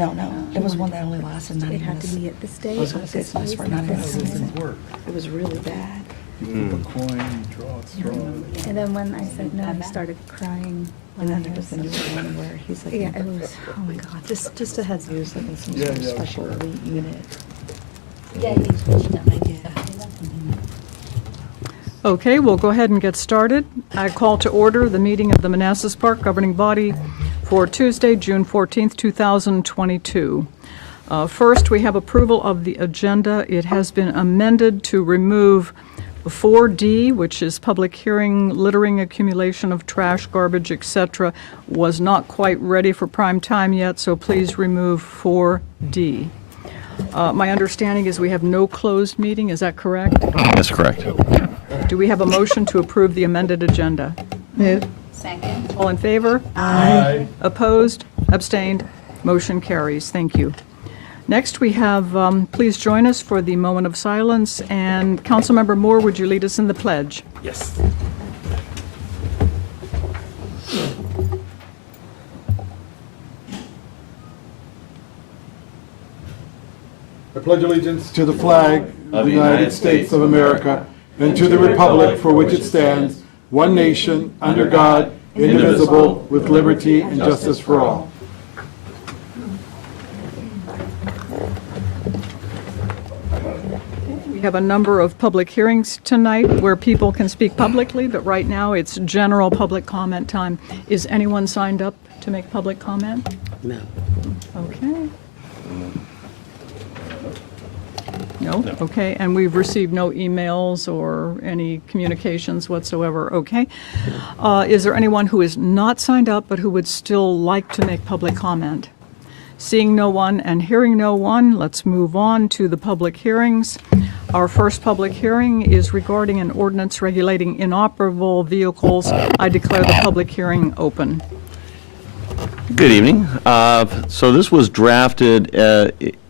No, it was one that only lasted 90 It had minutes. to be at this date. I was gonna say it's nice for 90 minutes. It was really bad. You flip a coin, draw. And then when I said no, he started crying. And then there was the new one where he's like, Yeah, it was, oh my God. just a heads up, he was like in some Yeah, sort of yeah, special sure. elite unit. Yeah, you switched them, I guess. Okay, we'll go ahead and get started. I call to order the meeting of the Manassas Park governing body for Tuesday, June 14th, 2022. First, we have approval of the agenda. It has been amended to remove 4D, which is public hearing, littering, accumulation of trash, garbage, etc., was not quite ready for prime time yet, so please remove 4D. My understanding is we have no closed meeting, is that correct? That's correct. Do we have a motion to approve the amended agenda? Move. Second. All in favor? Aye. Opposed? Abstained? Motion carries. Thank you. Next, we have, please join us for the moment of silence. And Councilmember Moore, would you lead us in the pledge? Yes. I pledge allegiance to the flag of the United States of America and to the republic for which it stands, one nation, under God, indivisible, with liberty and justice for all. We have a number of public hearings tonight where people can speak publicly, but right now it's general public comment time. Is anyone signed up to make public comment? No. Okay. No? Okay, and we've received no emails or any communications whatsoever, okay? Is there anyone who is not signed up but who would still like to make public comment? Seeing no one and hearing no one, let's move on to the public hearings. Our first public hearing is regarding an ordinance regulating inoperable vehicles. I declare the public hearing open. Good evening. So this was drafted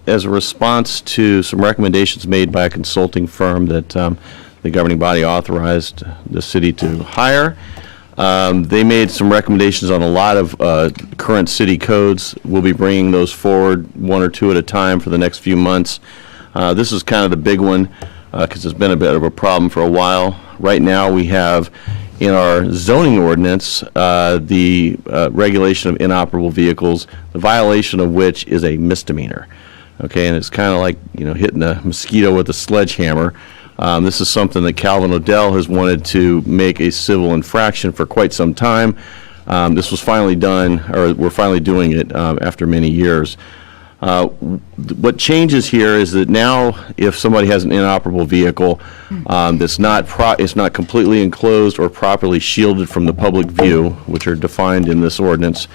as a response to some recommendations made by a consulting firm that the governing body authorized the city to hire. They made some recommendations on a lot of current city codes. We'll be bringing those forward one or two at a time for the next few months. This is kind of the big one because it's been a bit of a problem for a while. Right now we have in our zoning ordinance the regulation of inoperable vehicles, the violation of which is a misdemeanor. Okay, and it's kind of like, you know, hitting a mosquito with a sledgehammer. This is something that Calvin O'Dell has wanted to make a civil infraction for quite some time. This was finally done, or we're finally doing it after many years. What changes here is that now if somebody has an inoperable vehicle that's it's not completely enclosed or properly shielded from the public view, which are defined in this ordinance,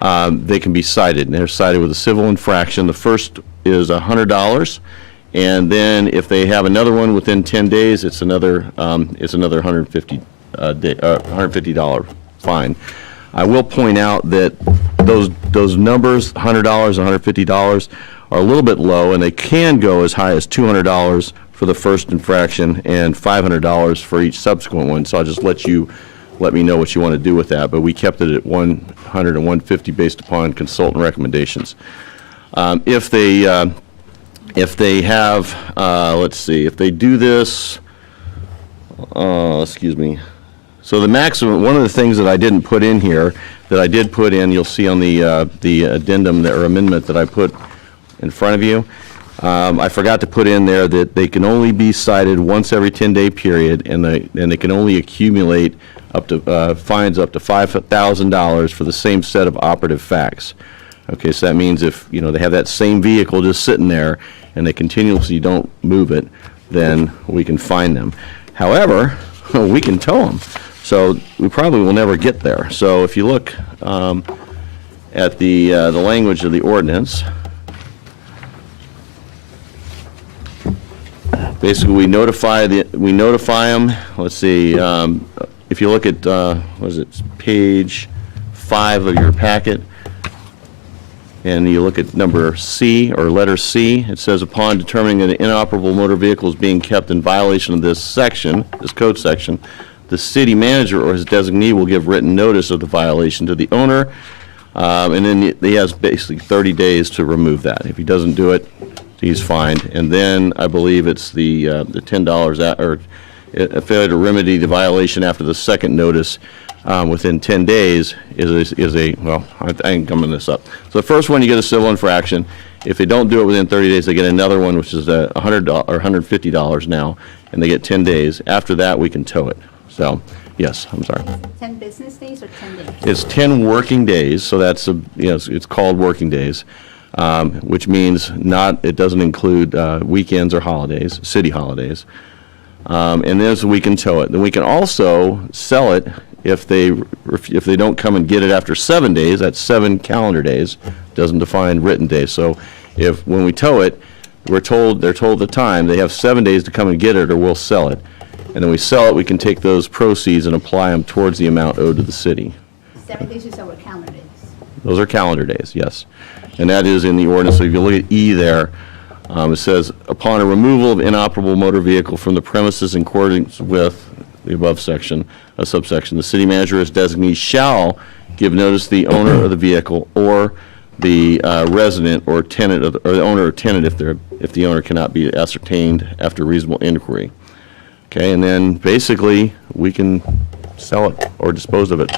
they can be cited. And they're cited with a civil infraction. The first is $100. And then if they have another one within 10 days, it's another $150 fine. I will point out that those numbers, $100 and $150, are a little bit low, and they can go as high as $200 for the first infraction and $500 for each subsequent one. So I'll just let me know what you want to do with that. But we kept it at $100 and $150 based upon consultant recommendations. If they have, let's see, if they do this, excuse me. So the maximum, one of the things that I didn't put in here, that I did put in, you'll see on the addendum or amendment that I put in front of you, I forgot to put in there that they can only be cited once every 10-day period, and they can only accumulate up to fines up to $5,000 for the same set of operative facts. Okay, so that means if, you know, they have that same vehicle just sitting there and they continuously don't move it, then we can fine them. However, we can tow them. So we probably will never get there. So if you look at the language of the ordinance, basically we notify them. Let's see. If you look at what is it, page 5 of your packet, and you look at number C, or letter C, it says, upon determining that an inoperable motor vehicle is being kept in violation of this section, this code section, the city manager or his designee will give written notice of the violation to the owner And then he has basically 30 days to remove that. If he doesn't do it, he's fined. And then I believe it's the $10 or a failure to remedy the violation after the second notice within 10 days is a, well, I ain't coming this up. So the first one, you get a civil infraction. If they don't do it within 30 days, they get another one, which is $100 or $150 now, and they get 10 days. After that, we can tow it. So, yes, I'm sorry. 10 business days or 10 days? It's 10 working days, so that's, it's called working days, which means it doesn't include weekends or holidays, city holidays. And then so we can tow it. Then we can also sell it if they don't come and get it after 7 days. That's 7 calendar days. Doesn't define written days. So when we tow it, they're told the time. They have 7 days to come and get it, or we'll sell it. And then we sell it. We can take those proceeds and apply them towards the amount owed to the city. 7 days is our calendar days. Those are calendar days, yes. And that is in the ordinance. So if you look at E there, it says, upon a removal of inoperable motor vehicle from the premises in accordance with the above section, a subsection, the city manager as designee shall give notice to the owner of the vehicle or the resident or tenant, or the owner or tenant if the owner cannot be ascertained after reasonable inquiry. Okay, and then basically, we can sell it or dispose of it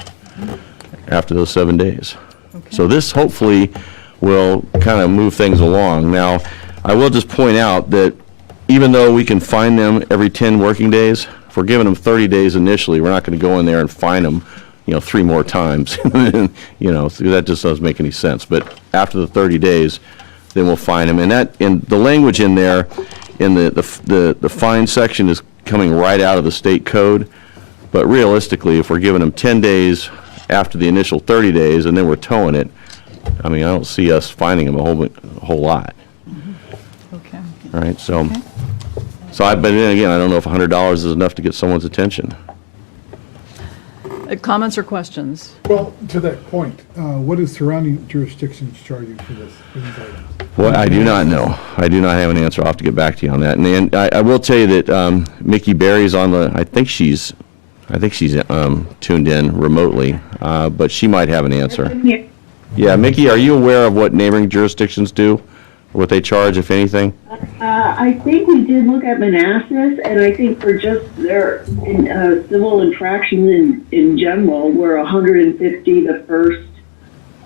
after those 7 days. So this hopefully will kind of move things along. Now, I will just point out that even though we can fine them every 10 working days, if we're giving them 30 days initially, we're not going to go in there and fine them, 3 more times. So that just doesn't make any sense. But after the 30 days, then we'll fine them. And the language in there, in the fine section is coming right out of the state code. But realistically, if we're giving them 10 days after the initial 30 days and then we're towing it, I mean, I don't see us fining them a whole lot. Okay. All right, so but then again, I don't know if $100 is enough to get someone's attention. Comments or questions? Well, to that point, what is surrounding jurisdictions charging for this? For these items? Well, I do not know. I do not have an answer. I'll have to get back to you on that. And then I will tell you that Mickey Berry's on the, I think she's tuned in remotely, but she might have an answer. Yeah, Mickey, are you aware of what neighboring jurisdictions do, or what they charge, if anything? I think we did look at Manassas, and I think for just their civil infractions in general, we're 150 the first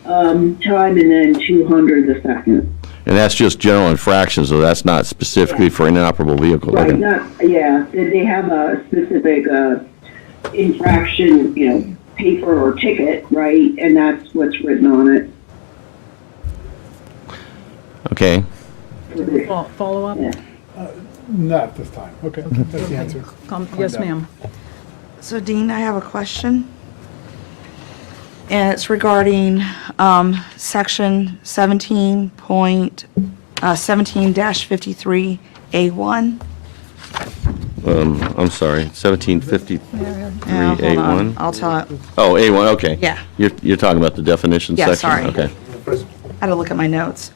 time, and then 200 the second. And that's just general infractions, so that's not specifically for inoperable vehicles. Right. Okay. They have a specific infraction, paper or ticket, right? And that's what's written on it. Okay. Follow up? Yeah. Not this time. Okay, that's the answer. Yes, ma'am. So Dean, I have a question. And it's regarding section 17.17-53A1. I'm sorry, 1753A1? I'll tell it. Oh, A1, okay. Yeah. You're talking about the definition Yeah, section? sorry. Okay. I had to look at my notes.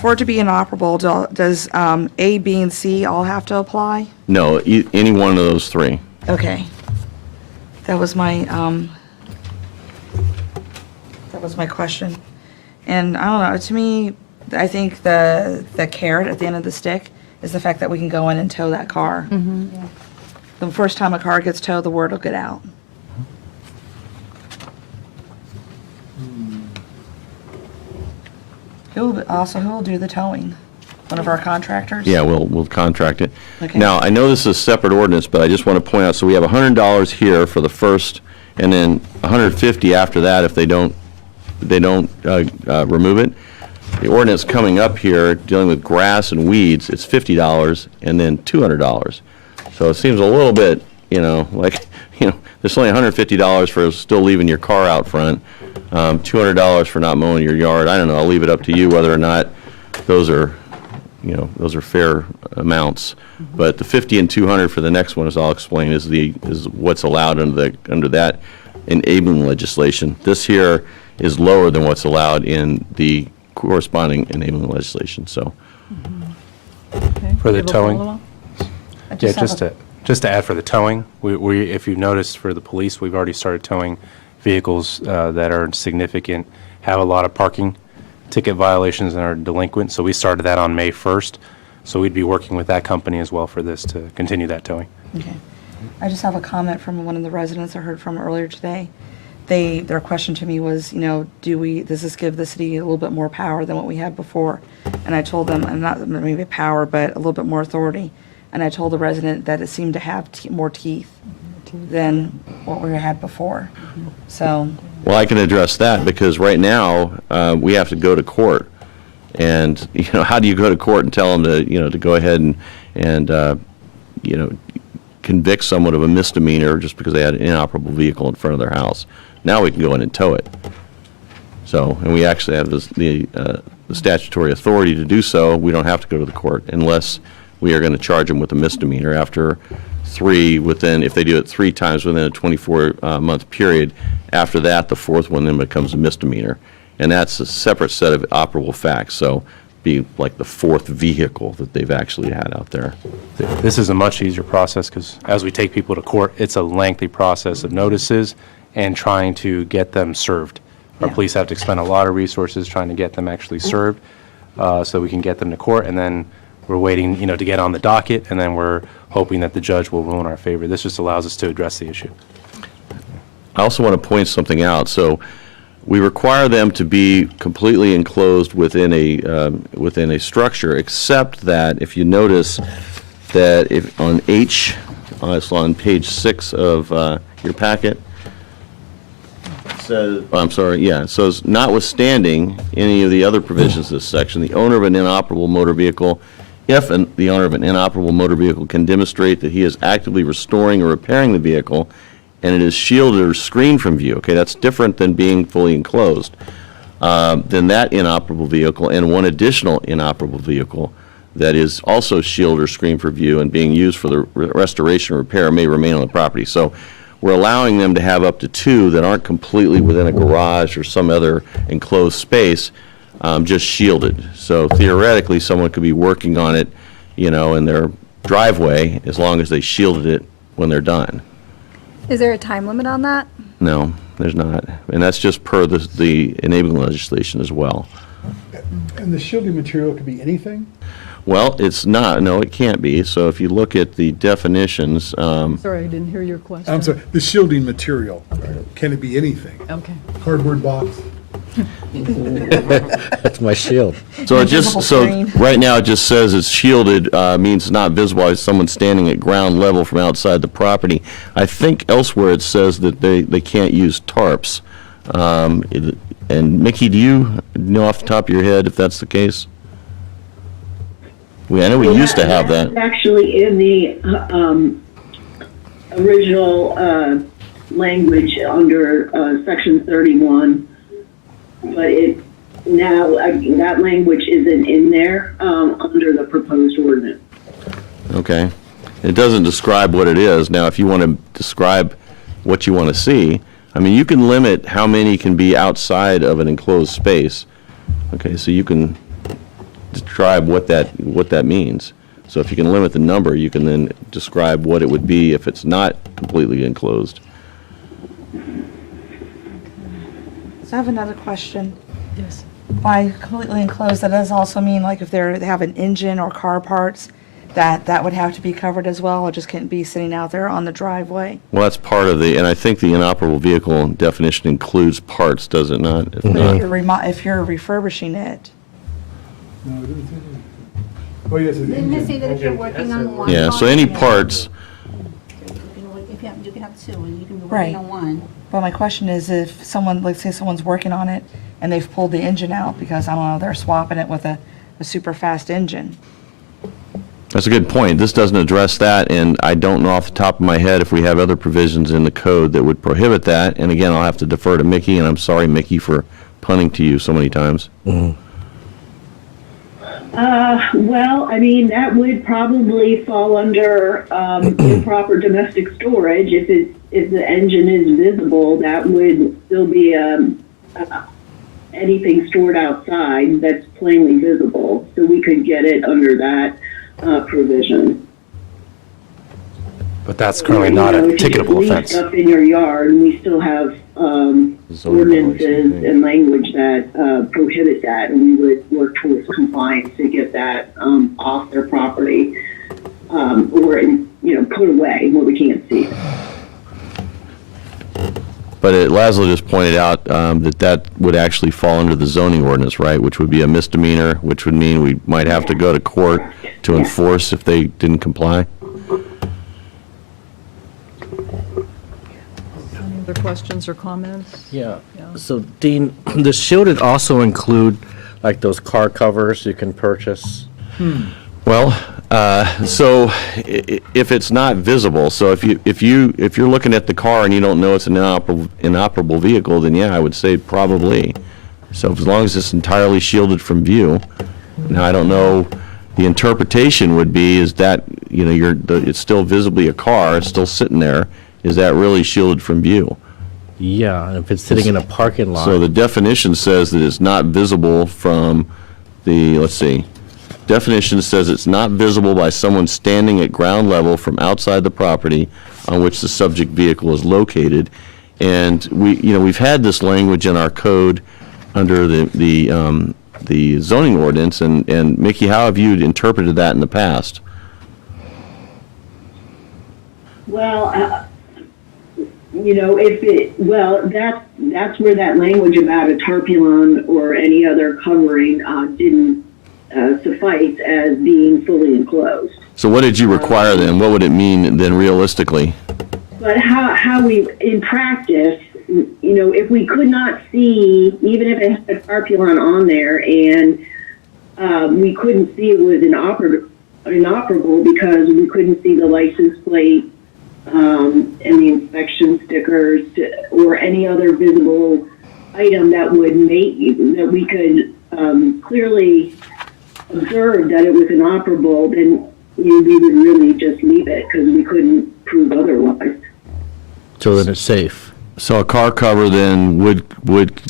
For it to be inoperable, does A, B, and C all have to apply? No, any one of those three. Okay. That was my question. And I don't know, to me, I think the carrot at the end of the stick is the fact that we can go in and tow that car. The first time a car gets towed, the word will get out. Who will do the towing? One of our contractors? Yeah, we'll contract it. Okay. Now, I know this is a separate ordinance, but I just want to point out, so we have $100 here for the first, and then $150 after that if they don't remove it. The ordinance coming up here, dealing with grass and weeds, it's $50 and then $200. So it seems a little bit, like, there's only $150 for still leaving your car out front, $200 for not mowing your yard. I don't know, I'll leave it up to you whether or not those are fair amounts. But the 50 and 200 for the next one, as I'll explain, is what's allowed under that enabling legislation. This here is lower than what's allowed in the corresponding enabling legislation, so. Okay. For the You have a towing? follow-up? Yeah, just to add for the towing, we if you've noticed for the police, we've already started towing vehicles that are in significant have a lot of parking ticket violations and are delinquent. So we started that on May 1st. So we'd be working with that company as well for this to continue that towing. Okay. I just have a comment from one of the residents I heard from earlier today. Their question to me was, does this give the city a little bit more power than what we had before? And I told them, and not maybe power, but a little bit more authority. And I told the resident that it seemed to have more teeth than what we had before. So, Well, I can address that because right now, we have to go to court. And, how do you go to court and tell them to, to go ahead and convict someone of a misdemeanor just because they had an inoperable vehicle in front of their house? Now we can go in and tow it. So, and we actually have the statutory authority to do so. We don't have to go to the court unless we are going to charge them with a misdemeanor after if they do it 3 times within a 24-month period. After that, the 4th one then becomes a misdemeanor. And that's a separate set of operable facts. So be like the 4th vehicle that they've actually had out there. This is a much easier process because as we take people to court, it's a lengthy process of notices and trying to get them served. Our police have to expend a lot of resources trying to get them actually served so we can get them to court. And then we're waiting, to get on the docket, and then we're hoping that the judge will rule in our favor. This just allows us to address the issue. I also want to point something out. So we require them to be completely enclosed within a structure, except that if you notice that if on it's on page 6 of your packet, it says, notwithstanding any of the other provisions of this section, the owner of an inoperable motor vehicle, if the owner of an inoperable motor vehicle can demonstrate that he is actively restoring or repairing the vehicle and it is shielded or screened from view, okay, that's different than being fully enclosed, then that inoperable vehicle and one additional inoperable vehicle that is also shielded or screened for view and being used for the restoration or repair may remain on the property. So we're allowing them to have up to 2 that aren't completely within a garage or some other enclosed space, just shielded. So theoretically, someone could be working on it, in their driveway as long as they shielded it when they're done. Is there a time limit on that? No, there's not. And that's just per the enabling legislation as well. And the shielding material could be anything? Well, it's not. No, it can't be. So if you look at the definitions, Sorry, I didn't hear your question. I'm sorry, the shielding material, can it be anything? Okay. Cardboard box? That's my shield. so Invisible screen. right now it just says it's shielded, means not visible as someone standing at ground level from outside the property. I think elsewhere it says that they can't use tarps. And Mickey, do you know off the top of your head if that's the case? I know we used to have that. That's actually in the original language under Section 31, but that language isn't in there under the proposed ordinance. Okay. It doesn't describe what it is. Now, if you want to describe what you want to see, I mean, you can limit how many can be outside of an enclosed space. Okay, so you can describe what that means. So if you can limit the number, you can then describe what it would be if it's not completely enclosed. So I have another question. Yes. By completely enclosed, that does also mean like if they have an engine or car parts, that would have to be covered as well, or just can't be sitting out there on the driveway? Well, that's part of and I think the inoperable vehicle definition includes parts, does it not? If not, If you're refurbishing it. No, it doesn't say that. Oh, yes, it's Didn't it say engine. that if you're working on one? yeah, so any parts, You can have 2, and you can be Right. working on one. But my question is if someone, let's say someone's working on it and they've pulled the engine out because, I don't know, they're swapping it with a super fast engine. that's a good point. This doesn't address that, and I don't know off the top of my head if we have other provisions in the code that would prohibit that. And again, I'll have to defer to Mickey, and I'm sorry, Mickey, for punning to you so many times. Well, I mean, that would probably fall under improper domestic storage. If the engine is visible, that would still be anything stored outside that's plainly visible. So we could get it under that provision. But that's currently not a ticketable If you offense. leave stuff in your yard, and we still have ordinances and language that prohibit that, and we would work towards compliance to get that off their property, or put away where we can't see it. But Laszlo just pointed out that would actually fall under the zoning ordinance, right? Which would be a misdemeanor, which would mean we might have to go to court to enforce if they didn't comply. Any other questions or comments? Yeah. So Dean, does shielded also include like those car covers you can purchase? Well, so if it's not visible, so if you're looking at the car and you don't know it's an inoperable vehicle, then yeah, I would say probably. So as long as it's entirely shielded from view. Now I don't know. The interpretation would be is that it's still visibly a car, it's still sitting there. Is that really shielded from view? Yeah, and if it's sitting in a parking lot. So the definition says that it's not visible from the, let's see, definition says it's not visible by someone standing at ground level from outside the property on which the subject vehicle is located. And we've had this language in our code under the zoning ordinance, and Mickey, how have you interpreted that in the past? Well, that's where that language about a tarpaulin or any other covering didn't suffice as being fully enclosed. So what did you require then? What would it mean then realistically? But how we, in practice, if we could not see, even if it had a tarpaulin on there and we couldn't see it was inoperable because we couldn't see the license plate and the inspection stickers or any other visible item that would that we could clearly observe that it was inoperable, then we would really just leave it because we couldn't prove otherwise. So then it's safe. So a car cover then would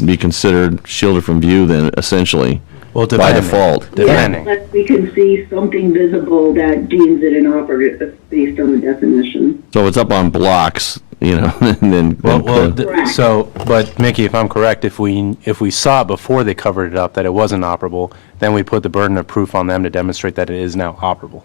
be considered shielded from view then essentially, Well, by default. Depending. Unless we can see something visible that deems it inoperable based on the definition. So it's up on blocks, and then. But Mickey, if I'm correct, if we saw it before they covered it up that it wasn't operable, then we put the burden of proof on them to demonstrate that it is now operable.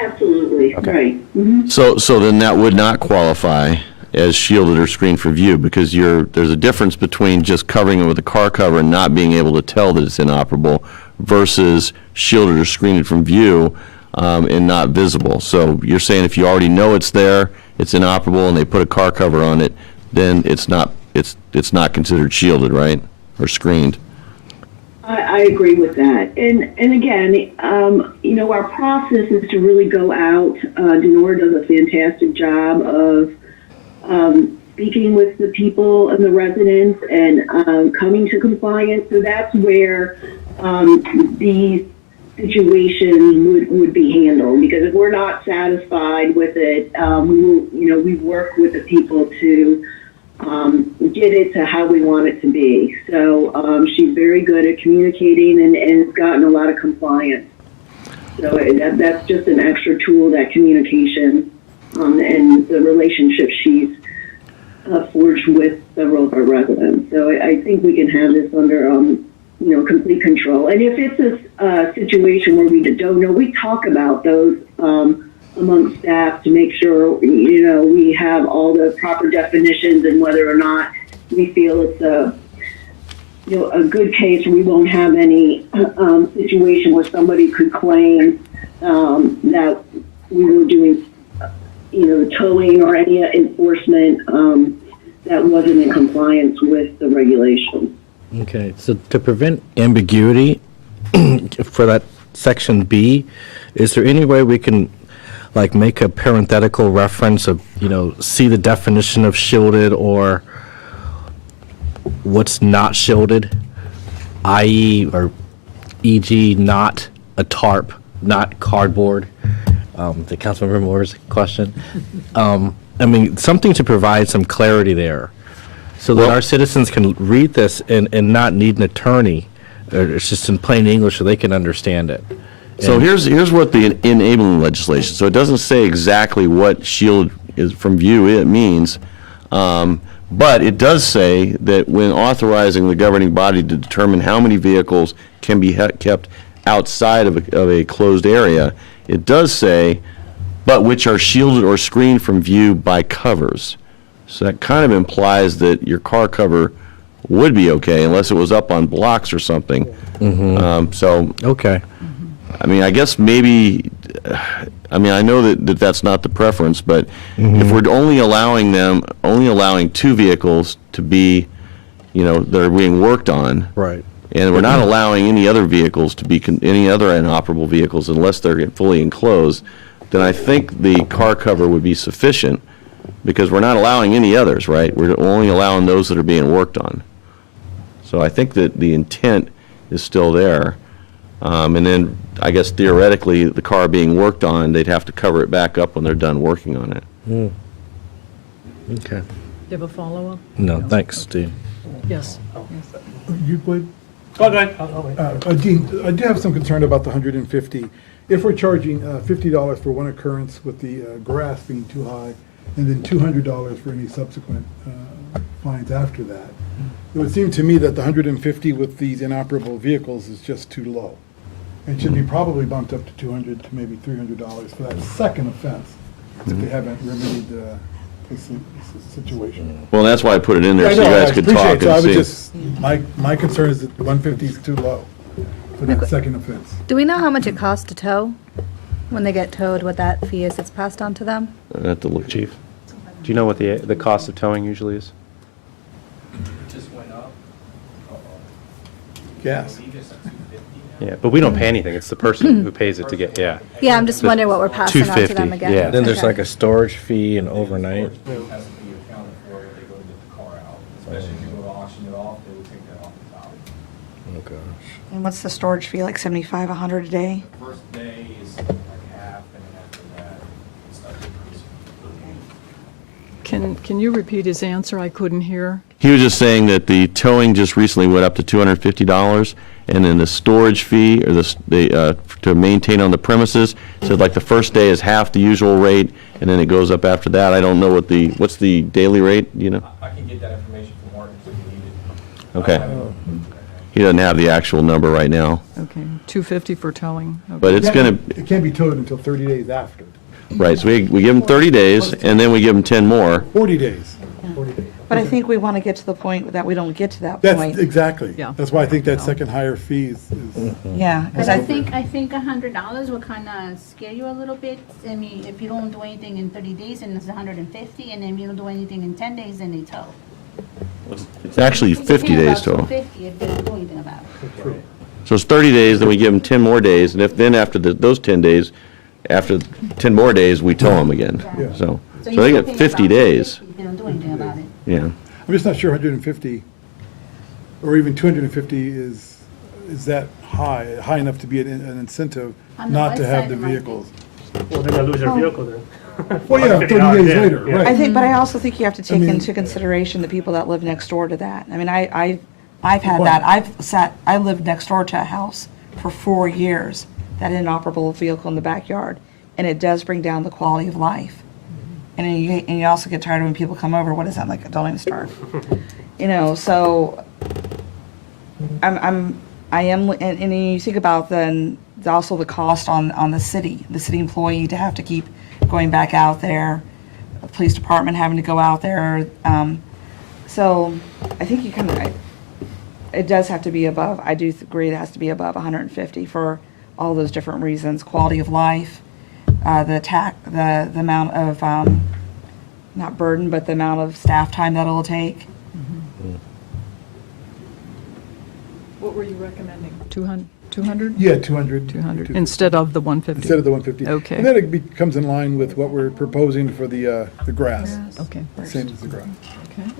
Absolutely, Okay. right. Mhm. So then that would not qualify as shielded or screened for view because there's a difference between just covering it with a car cover and not being able to tell that it's inoperable versus shielded or screened from view and not visible. So you're saying if you already know it's there, it's inoperable, and they put a car cover on it, then it's not considered shielded, right, or screened. I agree with that. And again, our process is to really go out. Denora does a fantastic job of speaking with the people and the residents and coming to compliance. So that's where these situations would be handled. Because if we're not satisfied with it, we work with the people to get it to how we want it to be. So she's very good at communicating and has gotten a lot of compliance. So that's just an extra tool, that communication and the relationship she's forged with several of our residents. So I think we can have this under complete control. And if it's a situation where we don't know, we talk about those among staff to make sure, we have all the proper definitions and whether or not we feel it's a good case. We won't have any situation where somebody could claim that we were doing, towing or any enforcement that wasn't in compliance with the regulations. Okay, so to prevent ambiguity for that section B, is there any way we can make a parenthetical reference of, see the definition of shielded or what's not shielded, i.e. or e.g. not a tarp, not cardboard? The Councilmember Moore's question. Something to provide some clarity there so that our citizens can read this and not need an attorney. It's just in plain English so they can understand it. So here's what the enabling legislation, so it doesn't say exactly what shield is from view it means, but it does say that when authorizing the governing body to determine how many vehicles can be kept outside of a closed area, it does say, but which are shielded or screened from view by covers. So that kind of implies that your car cover would be okay unless it was up on blocks or something. So, Okay. I mean, I guess maybe, I mean, I know that that's not the preference, but if we're only allowing 2 vehicles to be, that are being worked on, Right. and we're not allowing any other vehicles to be, any other inoperable vehicles unless they're fully enclosed, then I think the car cover would be sufficient, because we're not allowing any others, right? We're only allowing those that are being worked on. So I think that the intent is still there. And then, I guess theoretically, the car being worked on, they'd have to cover it back up when they're done working on it. Okay. You have a follow-up? No, thanks, Steve. Yes. You would? Go ahead. Dean, I do have some concern about the 150. If we're charging $50 for one occurrence with the grass being too high, and then $200 for any subsequent fines after that, it would seem to me that the 150 with these inoperable vehicles is just too low. It should be probably bumped up to $200 to maybe $300 for that second offense, if they haven't remedied the situation. Well, that's why I put it in there, I so you know, guys I could appreciate talk it. So I and was see. just, my concern is that 150 is too low for that second offense. Do we know how much it costs to tow? When they get towed, what that fee is that's passed on to them? I have to look, Chief, do you know what the cost of towing usually is? Gas. Yeah, but we don't pay anything. It's the person who pays it to get, yeah. Yeah, I'm just wondering what we're passing on to 250, them again. yeah. Then there's Okay. like a storage fee and overnight. Has to be accounted for when they go to get the car out, especially if you go to auction it off, they will take that off the top. Oh, gosh. And what's the storage fee, like 75, 100 a day? First day is like half, and then after that, it starts increasing. Can you repeat his answer? I couldn't hear. He was just saying that the towing just recently went up to $250, and then the storage fee, or to maintain on the premises, said like the first day is half the usual rate, and then it goes up after that. I don't know what's the daily rate, you know? I can get that information from Martin if you need it. Okay. He doesn't have the actual number right now, Okay, 250 for towing. Okay. but it's gonna, It can't be towed until 30 days after. right, so we give them 30 days, and then we give them 10 more. 40 days. 40 days. But I think we want to get to the point that we don't get to that That's, point. exactly. Yeah. That's why I think that second higher fee is Yeah, because But I think $100 will kind of scare you a little bit. I mean, if you don't do anything in 30 days, and it's 150, and then you don't do anything in 10 days, then they tow. It's actually 50 days total. 50 if they don't do anything about it. So it's 30 days, then we give them 10 more days, and then after those 10 days, after 10 more days, we tow them again. Yeah. So you're they still get paying 50 about days, 50 if you don't do anything about it. yeah. I'm just not sure 150 or even 250 is that high enough to be an incentive On the not to west have side, the it might be. vehicles. Well, they're gonna lose their vehicle then. Well, yeah, 30 $50 days in, later, yeah. I right. think, but I also think you have to take mean- into consideration the people that live next door to that. I mean, I've had that. I lived next door to a house for 4 years, that inoperable vehicle in the backyard, and it does bring down the quality of life. And you also get tired when people come over. What is that like? Don't even start. So I am, and you think about then also the cost on the city employee to have to keep going back out there, the police department having to go out there. So I think you it does have to be above. I do agree it has to be above 150 for all those different reasons: quality of life, the amount of not burden, but the amount of staff time that it'll take. What were you recommending? 200? Yeah, 200. 200, instead of the 150? Instead of the 150. Okay. And then it becomes in line with what we're proposing for the grass. Okay. Same as the grass.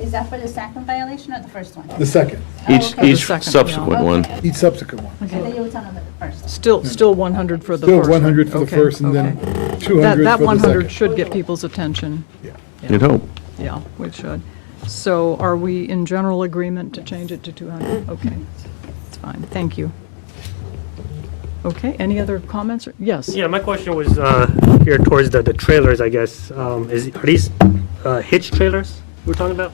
Is that for the second violation or the first one? The second, Each okay. each The second, subsequent yeah. one. each subsequent one. I thought you were talking about the first. Still 100 for the Still first one. 100 for the Okay, first and then okay. 200 That for the 100 second. should get people's attention. You'd hope. Yeah, we should. So are we in general agreement to change it to 200? Okay, it's fine, thank you. Okay, any other comments? Yes? Yeah, my question was geared towards the trailers, I guess. Are these hitch trailers we're talking about?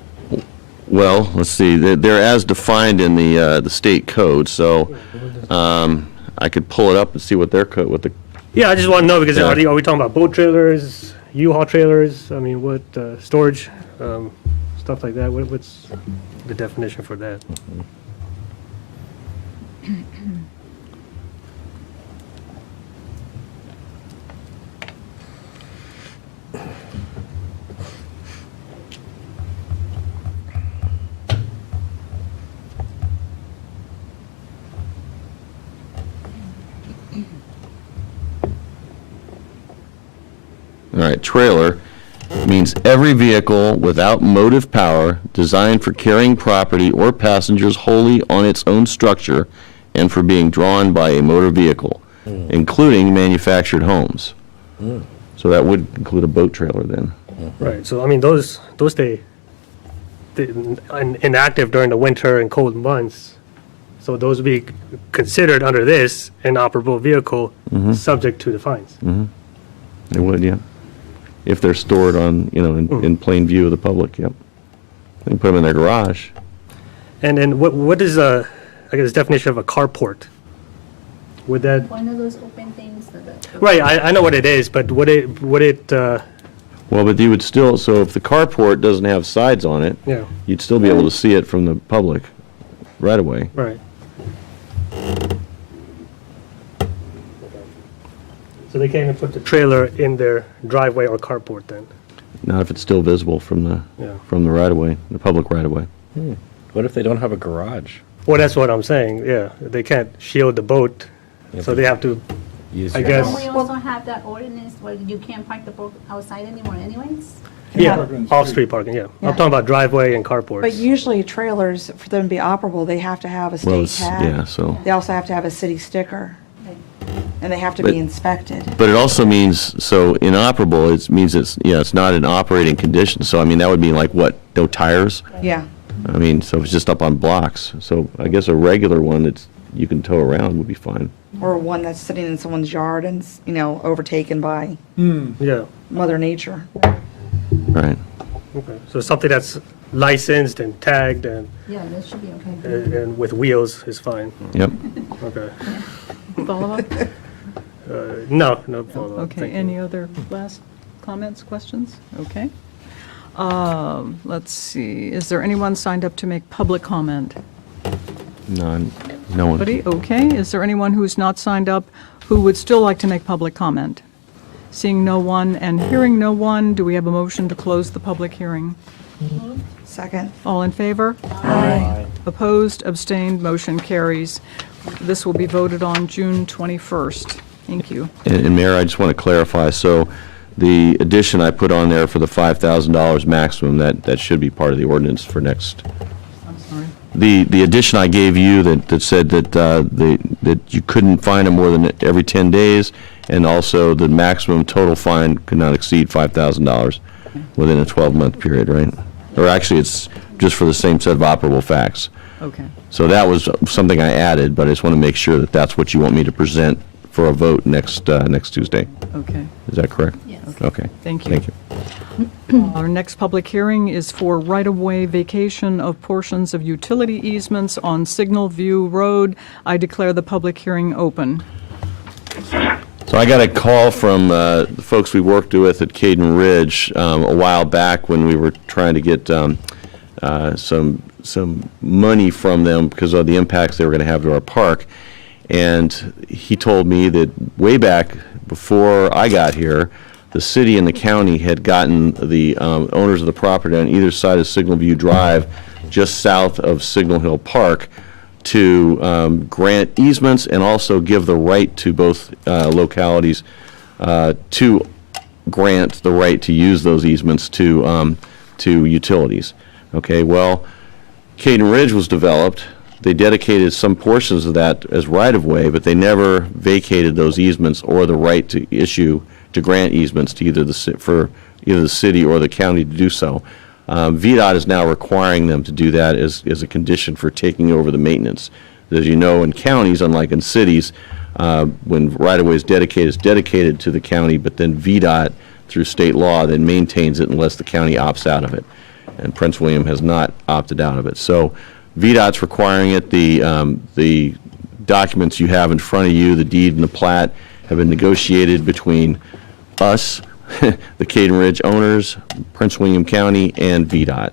Well, let's see, they're as defined in the state code, so I could pull it up and see what their code, what the, Yeah, I just want to know because Yeah. are we talking about boat trailers, U-Haul trailers? I mean, what storage, stuff like that? What's the definition for that? all right, trailer means every vehicle without motive power designed for carrying property or passengers wholly on its own structure and for being drawn by a motor vehicle, including manufactured homes. So that would include a boat trailer then. Right. So I mean, those stay inactive during the winter and cold months. So those would be considered under this an operable vehicle, subject to the fines. They would, yeah. If they're stored on, in plain view of the public, yep. They can put them in their garage. And then what is I guess definition of a carport? Would that One of those open things that. right? I know what it is, but would it Well, but you would still, so if the carport doesn't have sides on it, yeah, you'd still be able to see it from the public right away. right. So they can't even put the trailer in their driveway or carport then? Not if it's still visible from Yeah. the right of way, the public right of way. What if they don't have a garage? Well, that's what I'm saying, yeah. They can't shield the boat, so they have to, Use I your- guess. Don't we also have that ordinance where you can't park the boat outside anymore anyways? yeah, off-street parking, yeah. Yeah. I'm talking about driveway and carports. But usually trailers, for them to be operable, they have to have a Well, state tag. yeah, so. They also have to have a city sticker. And they have to But- be inspected. But it also means, so inoperable, it means it's not in operating condition. So, I mean, that would mean like what, no tires? Yeah. I mean, so it's just up on blocks. So I guess a regular one that's, you can tow around would be fine. Or one that's sitting in someone's yard and, overtaken by Yeah, Mother Nature. Right. okay. So something that's licensed and tagged and Yeah, that should be okay. and with wheels is fine. Yep. Okay. Follow up? No follow-up. Okay, Thank you. any other last comments, questions? Okay. Let's see, is there anyone signed up to make public comment? None, no one. Anybody? Okay, is there anyone who's not signed up who would still like to make public comment? Seeing no one and hearing no one, do we have a motion to close the public hearing? Second. All in favor? Aye. Opposed, abstained, motion carries. This will be voted on June 21st. Thank you. And Mayor, I just want to clarify, so the addition I put on there for the $5,000 maximum, that should be part of the ordinance for next. I'm sorry. The addition I gave you that said that you couldn't fine them more than every 10 days, and also the maximum total fine could not exceed $5,000 within a 12-month period, right? Or actually, it's just for the same set of operable facts. Okay. So that was something I added, but I just want to make sure that that's what you want me to present for a vote next Tuesday. Okay, Is that correct? Yes. Okay. thank you. Thank you. Our next public hearing is for right-of-way vacation of portions of utility easements on Signal View Road. I declare the public hearing open. So I got a call from the folks we worked with at Caden Ridge a while back when we were trying to get some money from them because of the impacts they were going to have to our park. And he told me that way back before I got here, the city and the county had gotten the owners of the property on either side of Signal View Drive, just south of Signal Hill Park, to grant easements and also give the right to both localities to grant the right to use those easements to utilities. Okay, well, Caden Ridge was developed. They dedicated some portions of that as right-of-way, but they never vacated those easements or the right to grant easements to either for either the city or the county to do so. VDOT is now requiring them to do that as a condition for taking over the maintenance. As you know, in counties, unlike in cities, when right-of-way is dedicated to the county, but then VDOT, through state law, then maintains it unless the county opts out of it. And Prince William has not opted out of it. So VDOT's requiring it. The documents you have in front of you, the deed and the plat, have been negotiated between us, the Caden Ridge owners, Prince William County, and VDOT.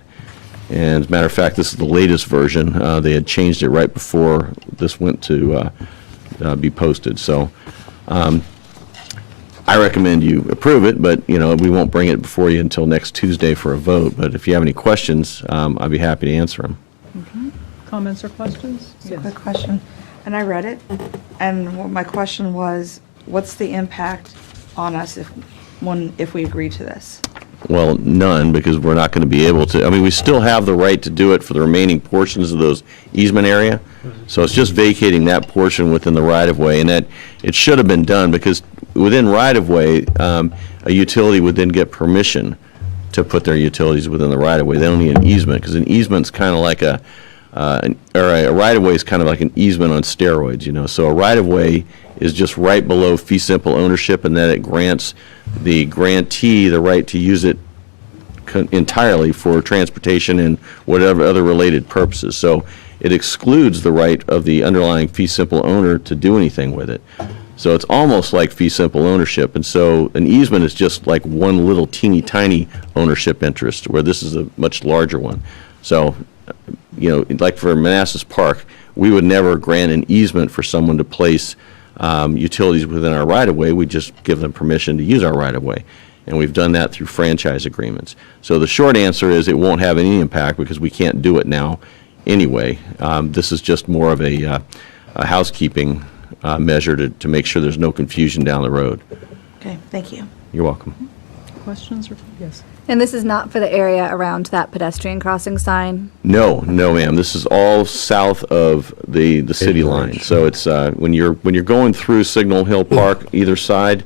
And as a matter of fact, this is the latest version. They had changed it right before this went to be posted. So I recommend you approve it, but we won't bring it before you until next Tuesday for a vote. But if you have any questions, I'd be happy to answer them. Comments or questions? Just a quick question. And I read it, and my question was, what's the impact on us if we agree to this? Well, none, because we're not going to be able to. I mean, we still have the right to do it for the remaining portions of those easement area. So it's just vacating that portion within the right-of-way, and that it should have been done, because within right-of-way, a utility would then get permission to put their utilities within the right-of-way. They don't need an easement, because an easement's kind of like a right-of-way is kind of like an easement on steroids, So a right-of-way is just right below fee simple ownership, and then it grants the grantee the right to use it entirely for transportation and whatever other related purposes. So it excludes the right of the underlying fee simple owner to do anything with it. So it's almost like fee simple ownership. And so an easement is just like one little teeny tiny ownership interest, where this is a much larger one. So, like for Manassas Park, we would never grant an easement for someone to place utilities within our right-of-way. We just give them permission to use our right-of-way. And we've done that through franchise agreements. So the short answer is it won't have any impact, because we can't do it now anyway. This is just more of a housekeeping measure to make sure there's no confusion down the road. Okay, thank you. You're welcome. Questions? Yes. And this is not for the area around that pedestrian crossing sign? No, ma'am. This is all south of the city line. So it's when you're going through Signal Hill Park, either side,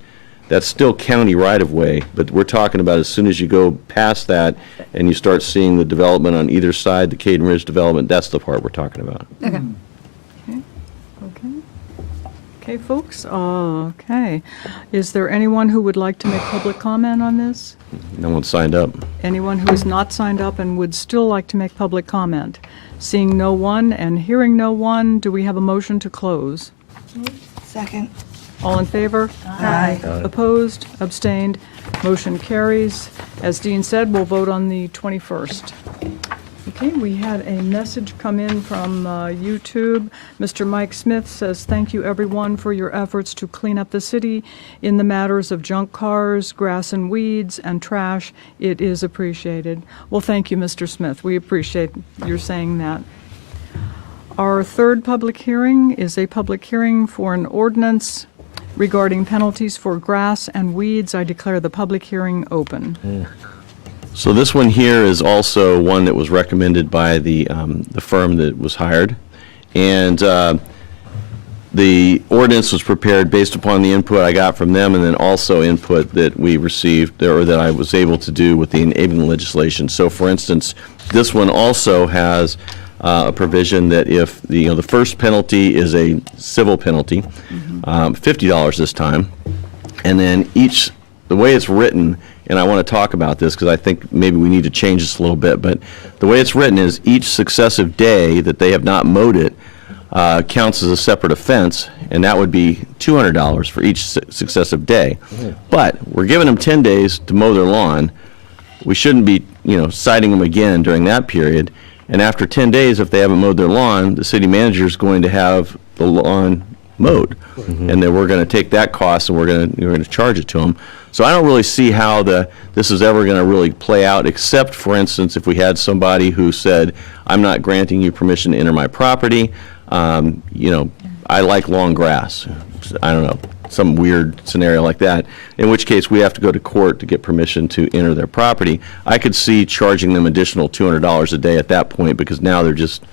that's still county right-of-way. But we're talking about as soon as you go past that and you start seeing the development on either side, the Caden Ridge development, that's the part we're talking about. Okay. Okay, folks. Okay. Is there anyone who would like to make public comment on this? No one signed up. Anyone who is not signed up and would still like to make public comment? Seeing no one and hearing no one, do we have a motion to close? Second. All in favor? Aye. Opposed? Abstained? Motion carries. As Dean said, we'll vote on the 21st. Okay, we had a message come in from YouTube. Mr. Mike Smith says, "Thank you everyone for your efforts to clean up the city in the matters of junk cars, grass and weeds, and trash. It is appreciated." Well, thank you, Mr. Smith. We appreciate your saying that. Our third public hearing is a public hearing for an ordinance regarding penalties for grass and weeds. I declare the public hearing open. So this one here is also one that was recommended by the firm that was hired. And the ordinance was prepared based upon the input I got from them, and then also input that we received, or that I was able to do with the enabling legislation. So for instance, this one also has a provision that if the first penalty is a civil penalty, $50 this time, and then the way it's written, and I want to talk about this because I think maybe we need to change this a little bit, but the way it's written is each successive day that they have not mowed it counts as a separate offense, and that would be $200 for each successive day. But we're giving them 10 days to mow their lawn. We shouldn't be, citing them again during that period. And after 10 days, if they haven't mowed their lawn, the city manager is going to have the lawn mowed, and then we're going to take that cost and we're going to charge it to them. So I don't really see how this is ever going to really play out, except, for instance, if we had somebody who said, "I'm not granting you permission to enter my property. I like long grass." I don't know, some weird scenario like that, in which case we have to go to court to get permission to enter their property. I could see charging them additional $200 a day at that point, because now they're just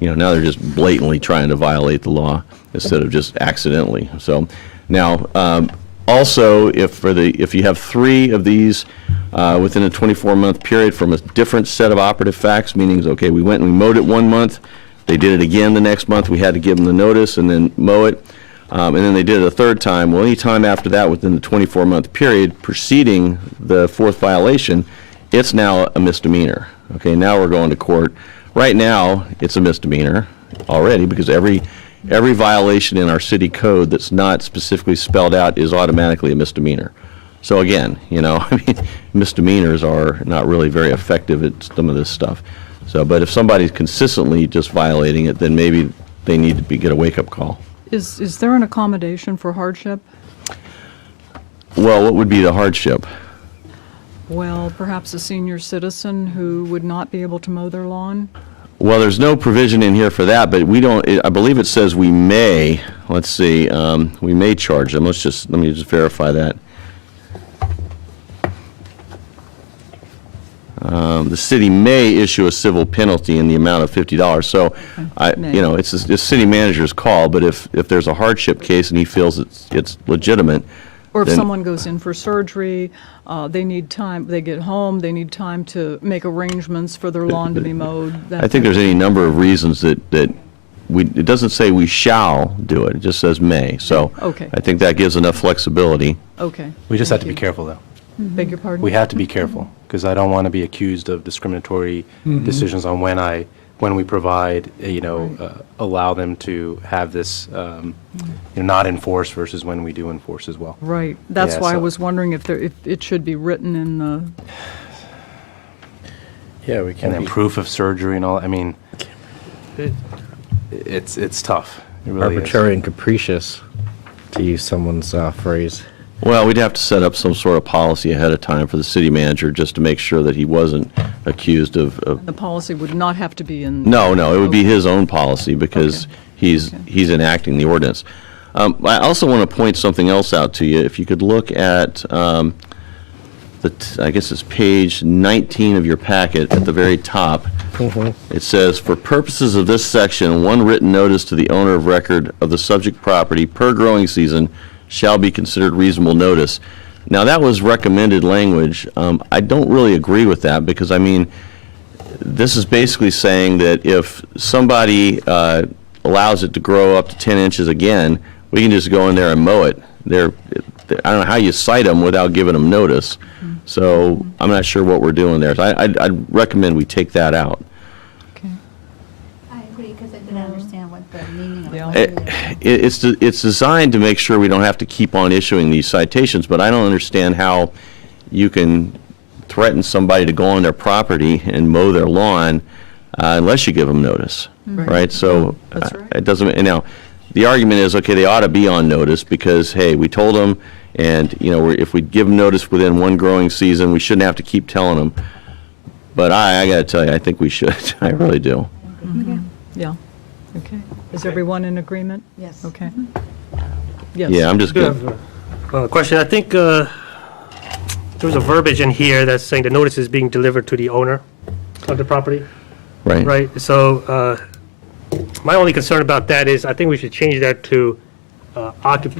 blatantly trying to violate the law instead of just accidentally. So now, also, if you have 3 of these within a 24-month period from a different set of operative facts, meaning, okay, we went and we mowed it 1 month, they did it again the next month, we had to give them the notice and then mow it. And then they did it a third time. Well, any time after that within the 24-month period preceding the fourth violation, it's now a misdemeanor. Okay, now we're going to court. Right now, it's a misdemeanor already because every violation in our city code that's not specifically spelled out is automatically a misdemeanor. So again, I mean, misdemeanors are not really very effective at some of this stuff. So, but if somebody's consistently just violating it, then maybe they need to get a wake-up call. Is there an accommodation for hardship? Well, what would be the hardship? Well, perhaps a senior citizen who would not be able to mow their lawn? Well, there's no provision in here for that, but we don't, I believe it says we may, let's see, we may charge them. Let me just verify that. The city may issue a civil penalty in the amount of $50. So, it's the city manager's call, but if there's a hardship case and he feels it's legitimate. Or if then- someone goes in for surgery, they need time, they get home, they need time to make arrangements for their lawn to be mowed. I think there's any number of reasons that it doesn't say we shall do it, it just says may. So Okay. I think that gives enough flexibility. Okay. We just have Thank to be you. careful, though. Beg your pardon? We have to be careful, because I don't want to be accused of discriminatory decisions on when we provide, allow them to have this, not enforce versus when we do enforce as well. Right. That's Yeah, why I so- was wondering if it should be written in the, Yeah, we And can then be proof of surgery and all, I mean, it's tough. It really is. arbitrary and capricious, to use someone's phrase. Well, we'd have to set up some sort of policy ahead of time for the city manager just to make sure that he wasn't accused of the policy would not have to be in. No, it would be his own policy because he's enacting the ordinance. I also want to point something else out to you. If you could look at, I guess it's page 19 of your packet at the very top. It says, "For purposes of this section, one written notice to the owner of record of the subject property per growing season shall be considered reasonable notice." Now, that was recommended language. I don't really agree with that because, I mean, this is basically saying that if somebody allows it to grow up to 10 inches again, we can just go in there and mow it. I don't know how you cite them without giving them notice. So I'm not sure what we're doing there. So I'd recommend we take that out. Okay. I agree, because I didn't understand what the meaning of Yeah. it. It's designed to make sure we don't have to keep on issuing these citations, but I don't understand how you can threaten somebody to go on their property and mow their lawn unless you give them notice, right? So That's right. it doesn't, now, the argument is, okay, they ought to be on notice because, hey, we told them, and, if we give them notice within one growing season, we shouldn't have to keep telling them. But I got to tell you, I think we should. I really do. Yeah. Okay. Is everyone in agreement? Yes. Okay. Yes. Yeah, I'm just I good. have a question. I think there was a verbiage in here that's saying the notice is being delivered to the owner of the property, Right. right? So my only concern about that is I think we should change that to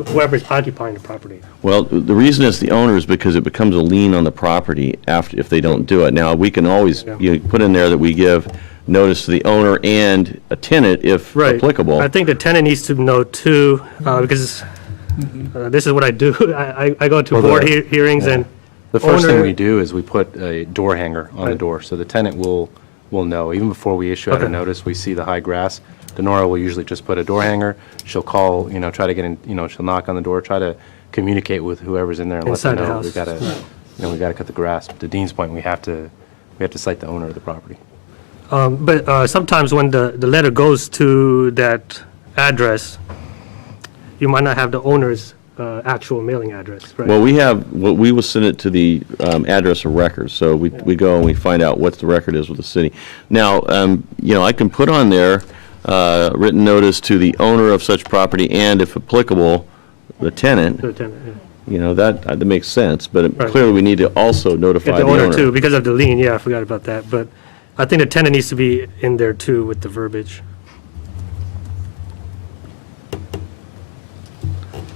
whoever's occupying the property. Well, the reason it's the owner is because it becomes a lien on the property if they don't do it. Now, we can always put in there that we give notice to the owner and a tenant if Right. applicable. I think the tenant needs to know too, because this is what I do. I go to Well, board the- hearings and The first thing owner- we do is we put a door hanger on the Right. door, so the tenant will know. Even before we issue out a Okay. notice, we see the high grass. Denora will usually just put a door hanger. She'll call, try to get in, she'll knock on the door, try to communicate with whoever's in there and let them Inside the know house. we gotta cut the grass. But to Dean's point, we have to cite the owner of the property. But sometimes when the letter goes to that address, you might not have the owner's actual mailing address, right? Well, we will send it to the address of record. So we go and we find out what the record is with the city. Now, I can put on there written notice to the owner of such property and, if applicable, the tenant. The tenant, yeah. That makes sense, but Right. clearly we need to also notify Yeah, the the owner owner. too, because of the lien, yeah, I forgot about that. But I think the tenant needs to be in there too with the verbiage.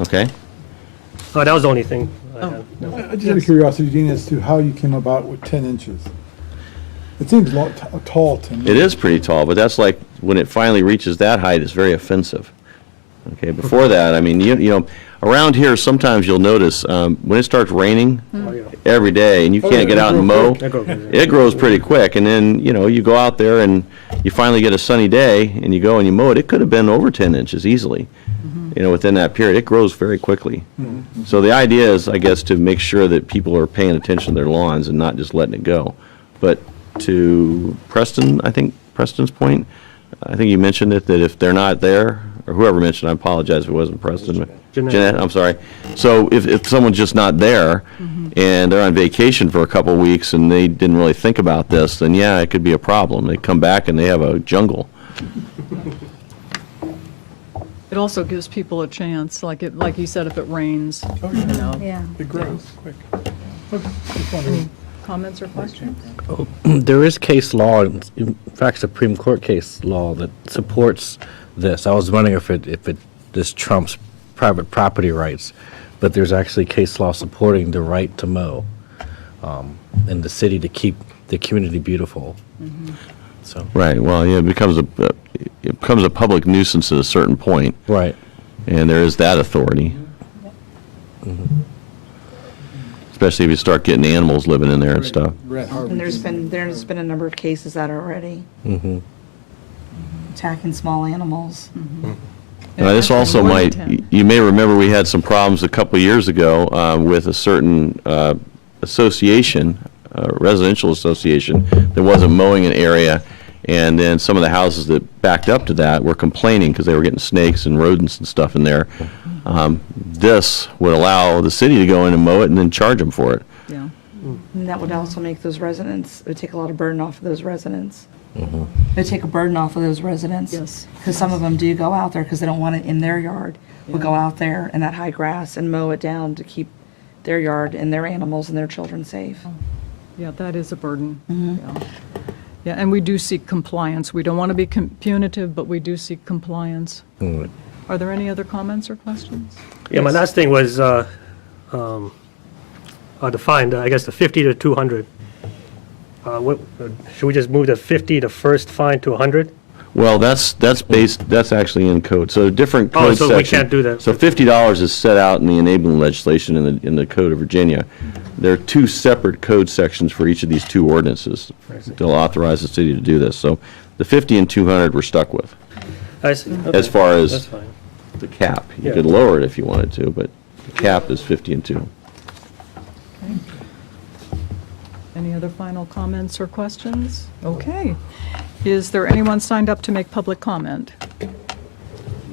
Okay? Oh, that was the only thing I had. No. Just out of curiosity, Dean, as to how you came about with 10 inches. It seems a lot tall to me. It is pretty tall, but that's like, when it finally reaches that height, it's very offensive. Okay, before that, I mean, you know, around here, sometimes you'll notice, when it starts raining every day and you can't get out and mow, it grows pretty quick. And then, you know, you go out there and you finally get a sunny day and you go and you mow it, it could have been over 10 inches easily. You know, within that period, it grows very quickly. So the idea is, I guess, to make sure that people are paying attention to their lawns and not just letting it go. But to Preston, I think, Preston's point, I think you mentioned it, that if they're not there, or whoever mentioned, I apologize if it wasn't Preston. But Jeanette, I'm sorry. So if someone's just not there, and they're on vacation for a couple of weeks, and they didn't really think about this, then yeah, it could be a problem. They come back and they have a jungle. It also gives people a chance, like you said, if it rains, you know. Yeah. It grows quick. Any comments or questions? There is case law, in fact, Supreme Court case law that supports this. I was wondering if this trumps private property rights, but there's actually case law supporting the right to mow in the city to keep the community beautiful. So. Right, well, yeah, it becomes a public nuisance at a certain point. Right. And there is that authority. Especially if you start getting animals living in there and stuff. And there's been a number of cases that already. Attacking small animals. Now, this also might, you may remember we had some problems a couple of years ago with a certain association, residential association, that wasn't mowing an area, and then some of the houses that backed up to that were complaining because they were getting snakes and rodents and stuff in there. This would allow the city to go in and mow it and then charge them for it. Yeah. And that would also make those residents, it would take a lot of burden off of those residents. It would take a burden off of those residents. Yes. Because some of them do go out there because they don't want it in their yard. Will go out there in that high grass and mow it down to keep their yard and their animals and their children safe. Yeah, that is a burden. Yeah. Yeah, and we do seek compliance. We don't want to be punitive, but we do seek compliance. Are there any other comments or questions? Yeah, my last thing was the fine, I guess the 50 to 200. Should we just move the 50, the first fine, to 100? Well, that's actually in code. So different code so section. we can't do that. So $50 is set out in the enabling legislation in the Code of Virginia. There are two separate code sections for each of these two ordinances. They'll authorize the city to do this. So the 50 and 200 we're stuck with. I see. Okay. As far as That's fine. the cap. You Yeah. could lower it if you wanted to, but the cap is 50 and 2. Any other final comments or questions? Okay. Is there anyone signed up to make public comment?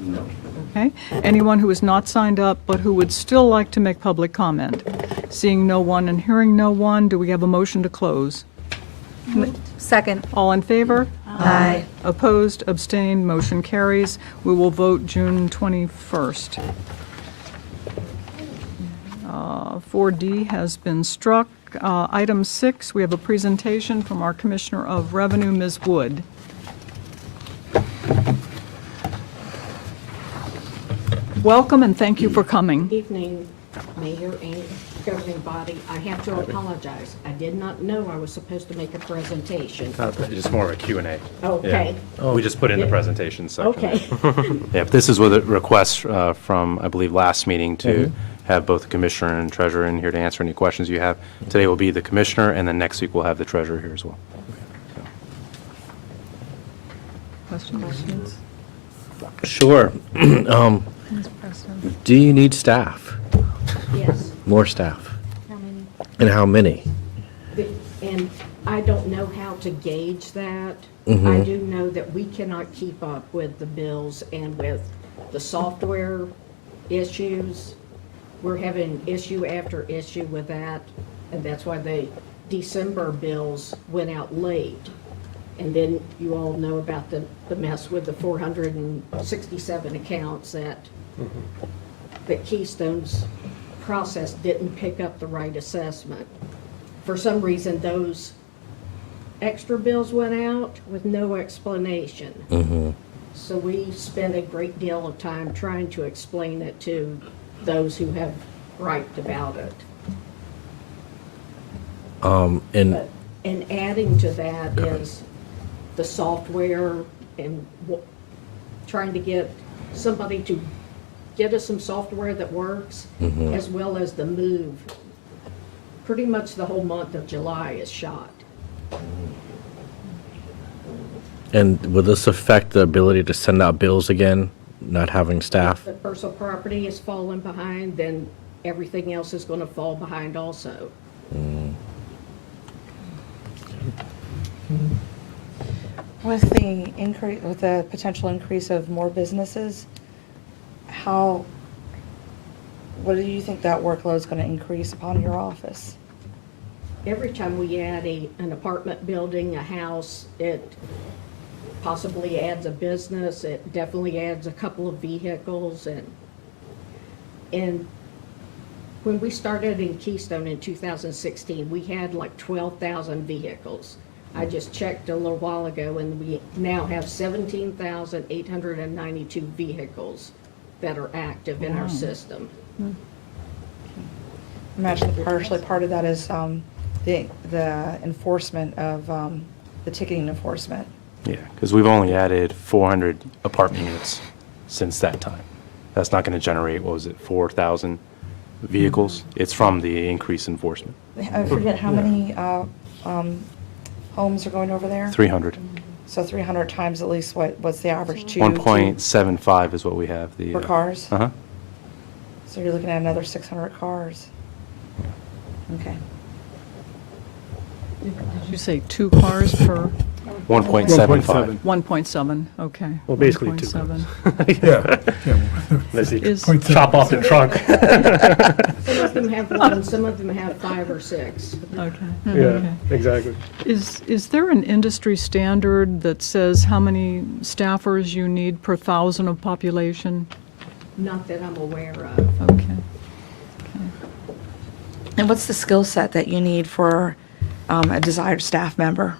No. Okay. Anyone who is not signed up but who would still like to make public comment? Seeing no one and hearing no one, do we have a motion to close? Second. All in favor? Aye. Opposed, abstained, motion carries. We will vote June 21st. 4D has been struck. Item 6, we have a presentation from our Commissioner of Revenue, Ms. Wood. Welcome and thank you for coming. Evening, Mayor and governing body. I have to apologize. I did not know I was supposed to make a presentation. Just more of a Q&A. Okay. Yeah. We just put in the presentation section. Okay. Yeah, this is with a request from, I believe, last meeting to have both the commissioner and treasurer in here to answer any questions you have. Today will be the commissioner, and then next week we'll have the treasurer here as well. Questions? Sure. Do you need staff? Yes. More staff? How many? And how many? And I don't know how to gauge that. I do know that we cannot keep up with the bills and with the software issues. We're having issue after issue with that, and that's why the December bills went out late. And then you all know about the mess with the 467 accounts that Keystone's process didn't pick up the right assessment. For some reason, those extra bills went out with no explanation. So we spent a great deal of time trying to explain it to those who have griped about it. And adding to that is the software and trying to get somebody to get us some software that works, as well as the move. Pretty much the whole month of July is shot. And will this affect the ability to send out bills again, not having staff? If the personal property is falling behind, then everything else is going to fall behind also. With the increase, with the potential increase of more businesses, what do you think that workload is going to increase upon your office? Every time we add an apartment building, a house, it possibly adds a business, it definitely adds a couple of vehicles, and when we started in Keystone in 2016, we had like 12,000 vehicles. I just checked a little while ago, and we now have 17,892 vehicles that are active in our system. Imagine partially part of that is the enforcement of the ticketing enforcement. Yeah, because we've only added 400 apartment units since that time. That's not going to generate, 4,000 vehicles? It's from the increased enforcement. I forget how many homes are going over there? 300. So 300 times at least what's the average? 1.75 is what we have. For cars? Uh-huh. So you're looking at another 600 cars. Okay. Did you say 2 cars per? 1.75. 1.7, okay. Well, basically 2 1.7. Yeah. Unless you Is- chop off the trunk. Some of them have 1, some of them have 5 or 6. Okay. Yeah, Okay. exactly. Is there an industry standard that says how many staffers you need per 1,000 of population? Not that I'm aware of. Okay. And what's the skill set that you need for a desired staff member?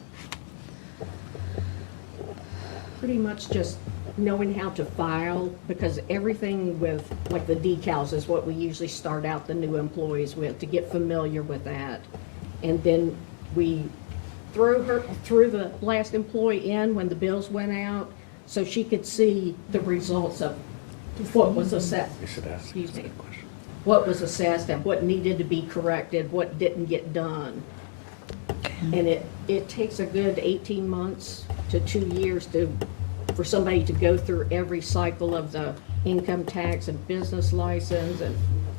Pretty much just knowing how to file, because everything with, like the decals is what we usually start out the new employees with, to get familiar with that. And then we threw the last employee in when the bills went out, so she could see the results of what was assessed. Excuse me. What was assessed and what needed to be corrected, what didn't get done. And it takes a good 18 months to 2 years for somebody to go through every cycle of the income tax and business license and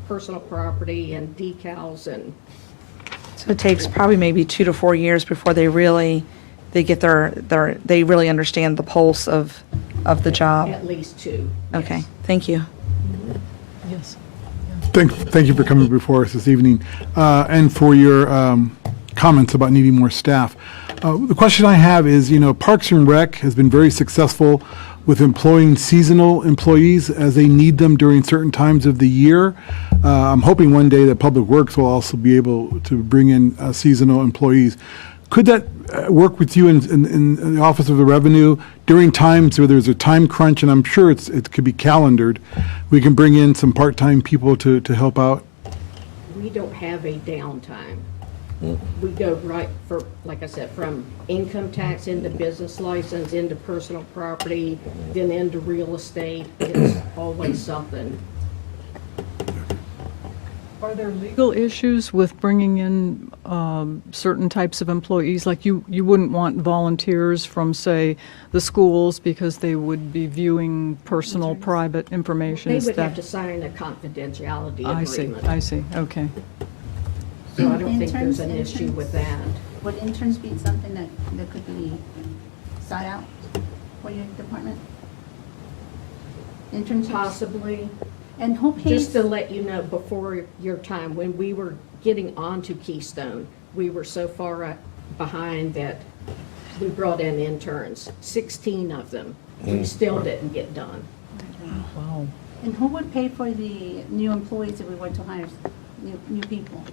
personal property and decals and. So it takes probably maybe 2 to 4 years before they really understand the pulse of the job. At least 2. Okay, yes. thank you. Yes. Thank you for coming before us this evening, and for your comments about needing more staff. The question I have is, Parks and Rec has been very successful with employing seasonal employees as they need them during certain times of the year. I'm hoping one day that Public Works will also be able to bring in seasonal employees. Could that work with you in the Office of the Revenue during times where there's a time crunch, and I'm sure it could be calendared, we can bring in some part-time people to help out? We don't have a downtime. We go right for, like I said, from income tax into business license, into personal property, then into real estate. It's always something. Are there legal issues with bringing in certain types of employees? Like you wouldn't want volunteers from, say, the schools because they would be viewing personal, private information? They Is would that- have to sign a confidentiality I agreement. see, okay. So I don't think Interns- there's an issue with that. Would interns be something that could be sought out for your department? Internships? Possibly. And who pays? Just to let you know, before your time, when we were getting onto Keystone, we were so far behind that we brought in interns, 16 of them. We still didn't get done. Wow. And who would pay for the new employees if we were to hire new people?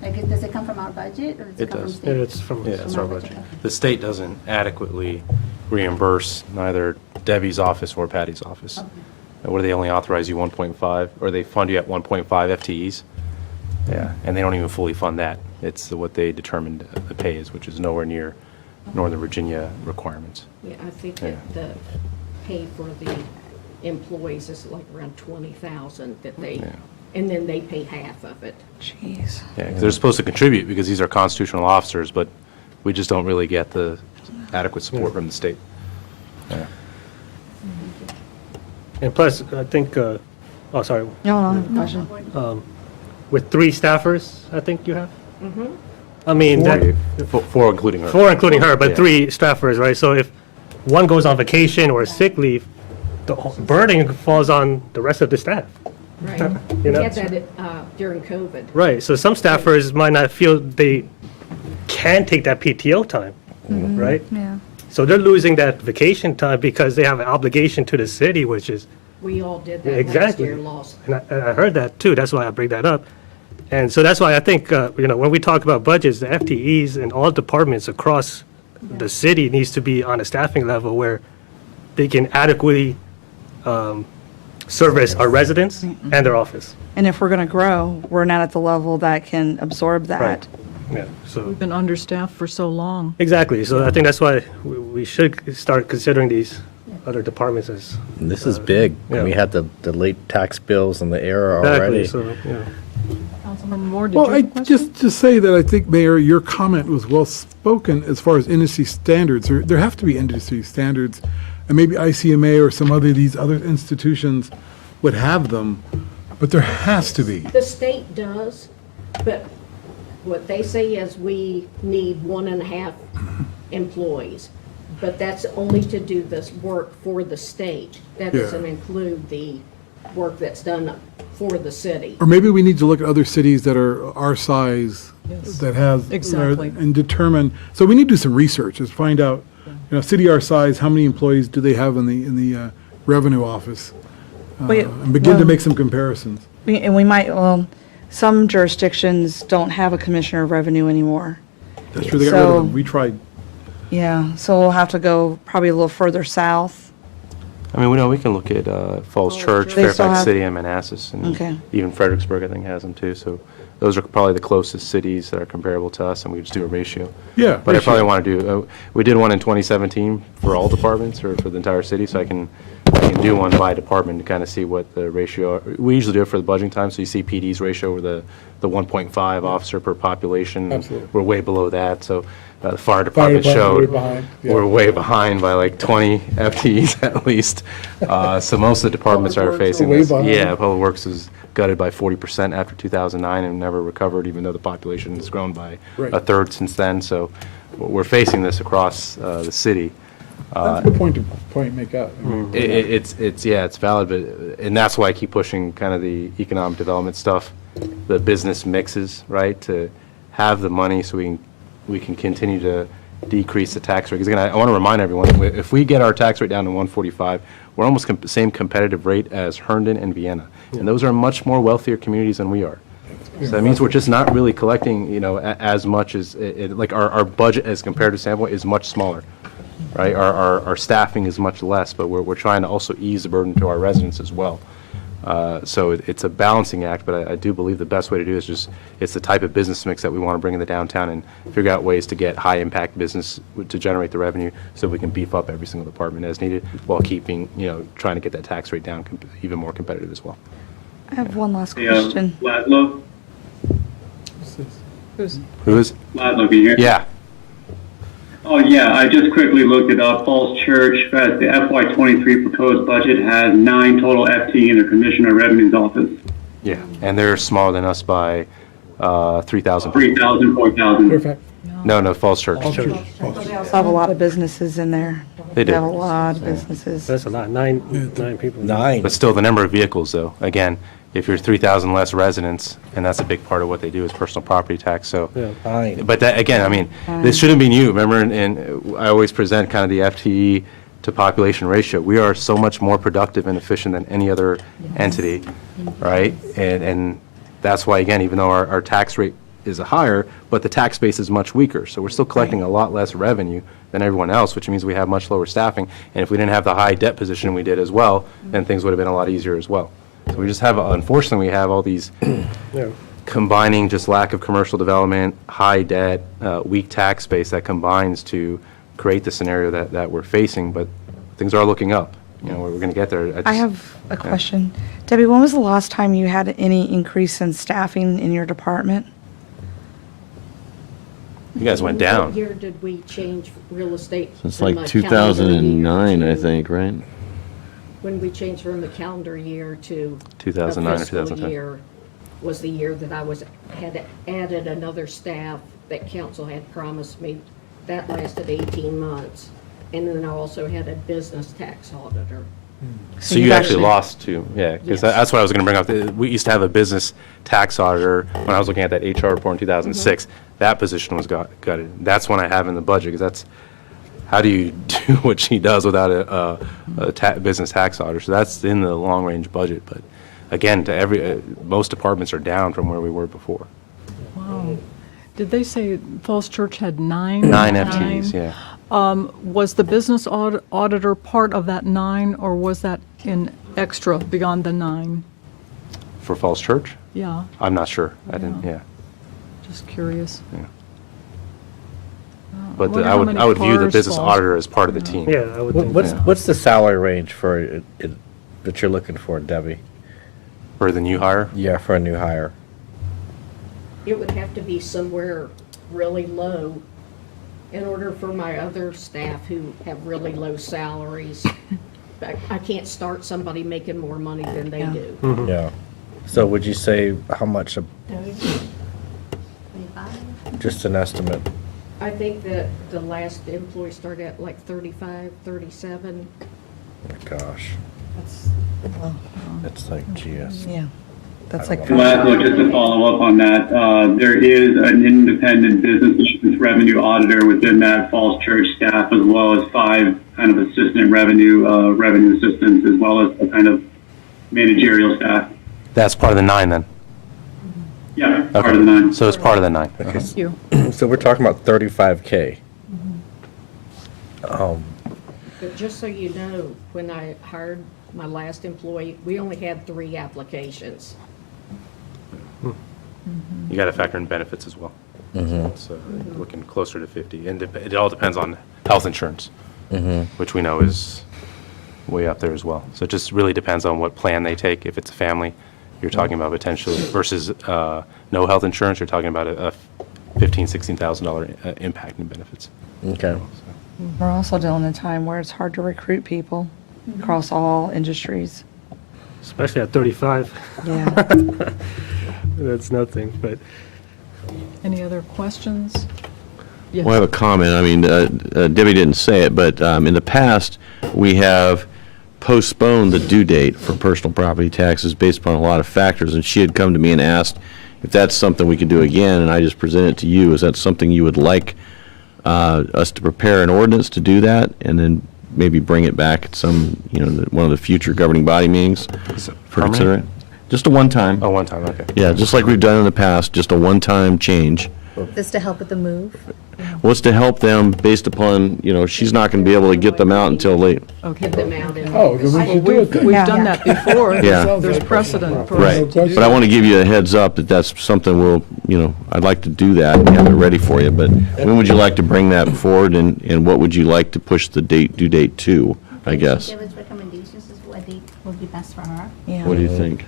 Like, does it come from our budget or does it It come from does. state? It's from. Yeah, it's From our our budget. budget, okay. The state doesn't adequately reimburse neither Debbie's office or Patty's office. Where they only authorize you 1.5, or they fund you at 1.5 FTEs. Yeah, and they don't even fully fund that. It's what they determined the pay is, which is nowhere near Northern Virginia requirements. Yeah, I think Yeah. that the pay for the employees is like around 20,000 that they, and then they pay half of it. Jeez. Yeah, 'cause they're supposed to contribute because these are constitutional officers, but we just don't really get the adequate support from the state. And plus, I think, oh, sorry, No, I have a question. with 3 staffers, I think you have? I mean, that, Four including her. 4 including her, but Yeah. 3 staffers, right? So if one goes on vacation or sick leave, the burden falls on the rest of the staff. Right. You We know? had that during COVID. Right, so some staffers might not feel they can take that PTO time, right? Yeah. So they're losing that vacation time because they have an obligation to the city, which is, We all did that last Exactly. year, lost. and I heard that too, that's why I bring that up. And so that's why I think, when we talk about budgets, the FTEs and all departments across the city needs to be on a staffing level where they can adequately service our residents and their office. And if we're going to grow, we're not at the level that can absorb that. Right. Yeah, so. We've been understaffed for so long. Exactly, so I think that's why we should start considering these other departments as. And this is big. yeah. We had the late tax bills and the error Exactly, already. so, yeah. Councilmember Moore, did you Well, have I a question? just say that I think, Mayor, your comment was well spoken as far as industry standards. There have to be industry standards, and maybe ICMA or some other these other institutions would have them, but there has to be. The state does, but what they say is we need 1.5 employees. But that's only to do this work for the state. That Yeah. doesn't include the work that's done for the city. Or maybe we need to look at other cities that are our size, that has. Exactly. And determine, so we need to do some research, is find out, city our size, how many employees do they have in the revenue office? Wait, And begin to well- make some comparisons. And we might, well, some jurisdictions don't have a commissioner of revenue anymore. That's true, they got rid of So- them. We tried. Yeah, so we'll have to go probably a little further south. I mean, we can look at Falls Church, They still Fairfax have- City, and Manassas, and Okay. even Fredericksburg, I think, has them too. So those are probably the closest cities that are comparable to us, and we just do a ratio. Yeah. But I ratio. probably want to do, we did one in 2017 for all departments or for the entire city, so I can do one by department to kind of see what the ratio, we usually do it for the budgeting time, so you see PD's ratio, the 1.5 officer per population. Absolutely. We're way below that, so the fire department department, showed way behind, yeah. we're way behind by like 20 FTEs at least. So most of the departments Public are Works facing are way this. behind. Yeah, Public Works is gutted by 40% after 2009 and never recovered, even though the population has grown by Right. a third since then. So we're facing this across the city. That's a good point to make out. I mean, It's valid, but, and that's why I keep pushing kind of the economic development stuff, the business mixes, right? To have the money so we can continue to decrease the tax rate. Because again, I want to remind everyone, if we get our tax rate down to 145, we're almost same competitive rate as Herndon and Vienna. And those are much more wealthier communities than we are. So that means we're just not really collecting, as much as, like our budget as compared to standpoint is much smaller, right? Our staffing is much less, but we're trying to also ease the burden to our residents as well. So it's a balancing act, but I do believe the best way to do it is it's the type of business mix that we want to bring in the downtown and figure out ways to get high impact business to generate the revenue so we can beef up every single department as needed while keeping, trying to get that tax rate down even more competitive as well. I have one last question. Laszlo? Who is? Laszlo, can you hear? Yeah. Oh, yeah, I just quickly looked it up. Falls Church, the FY23 proposed budget has 9 total FTE in the Commissioner of Revenue's office. Yeah. And they're smaller than us by 3,000. 3,000, 4,000. Perfect. No, Falls Church. They also have a lot of businesses in there. They do. have a lot of businesses. That's a lot, nine people. 9. But still, the number of vehicles, though, again, if you're 3,000 less residents, and that's a big part of what they do is personal property tax, so. Yeah. 9. But that, again, I mean, this shouldn't be new. Remember, and I always present kind of the FTE to population ratio. We are so much more productive and efficient than any other entity, right? And that's why, again, even though our tax rate is higher, but the tax base is much weaker. So we're still collecting a lot less revenue than everyone else, which means we have much lower staffing. And if we didn't have the high debt position we did as well, then things would have been a lot easier as well. So we just have, unfortunately, we have all these Yeah. combining just lack of commercial development, high debt, weak tax base that combines to create the scenario that we're facing, but things are looking up. we're going to get there. I have a question. Debbie, when was the last time you had any increase in staffing in your department? You guys went down. What year did we change real estate? It's from like a calendar 2009, year I to- think, right? When we changed from a calendar year to 2009 a or fiscal 2010. year was the year that had added another staff that council had promised me. That lasted 18 months. And then I also had a business tax auditor. So you you've actually lost two, yeah, because Yes. that's what I was going to bring up. We used to have a business tax auditor, when I was looking at that HR report in 2006, that position was gutted. That's when I have in the budget, because that's, how do you do what she does without a business tax auditor? So that's in the long-range budget, but again, most departments are down from where we were before. Wow. Did they say Falls Church had 9? 9 FTEs, yeah. Was the business auditor part of that 9, or was that in extra beyond the 9? For Falls Church? Yeah, I'm not sure. I didn't, yeah. just curious. But wonder I how would, many I would view the cars business Falls- auditor as part of the team. Yeah, I would think. What's the salary range for it that you're looking for, Debbie? For the new hire? Yeah, for a new hire. It would have to be somewhere really low in order for my other staff who have really low salaries. I can't start somebody making more money than they do. Yeah. So would you say how much? Just an estimate. I think that the last employee started at like 35, 37. Oh my gosh. It's like, geez. Yeah, that's like. Well, just to follow up on that, there is an independent business license revenue auditor within that Falls Church staff, as well as 5 kind of assistant revenue assistants, as well as a kind of managerial staff. That's part of the 9 then? Yeah, part of the 9. So it's part of the 9. Okay. Thank you. So we're talking about 35K. But just so you know, when I hired my last employee, we only had 3 applications. You got to factor in benefits as well. So looking closer to 50. And it all depends on health insurance, which we know is way up there as well. So it just really depends on what plan they take. If it's a family, you're talking about potentially, versus no health insurance, you're talking about a $15,000, $16,000 impact in benefits. Okay. We're also dealing in a time where it's hard to recruit people across all industries. Especially at 35, Yeah. that's nothing, but. Any other questions? Yes. Well, I have a comment. I mean, Debbie didn't say it, but in the past, we have postponed the due date for personal property taxes based upon a lot of factors, and she had come to me and asked if that's something we could do again, and I just presented it to you. Is that something you would like us to prepare an ordinance to do that, and then maybe bring it back at some, one of the future governing body meetings for consideration? Just a one-time. Oh, one time, okay. Yeah, just like we've done in the past, just a one-time change. This to help with the move? What's to help them based upon, she's not going to be able to get them out until late. Okay. Get them out in Oh, then we Well, should do it then. we've Yeah. done that before. Yeah. There's precedent for Right. But I want to give you a heads up that that's something I'd like to do that and have it ready for you. But when would you like to bring that forward, and what would you like to push the due date to, I guess? David's recommendations is what I think would be best for her. Yeah. What do you think?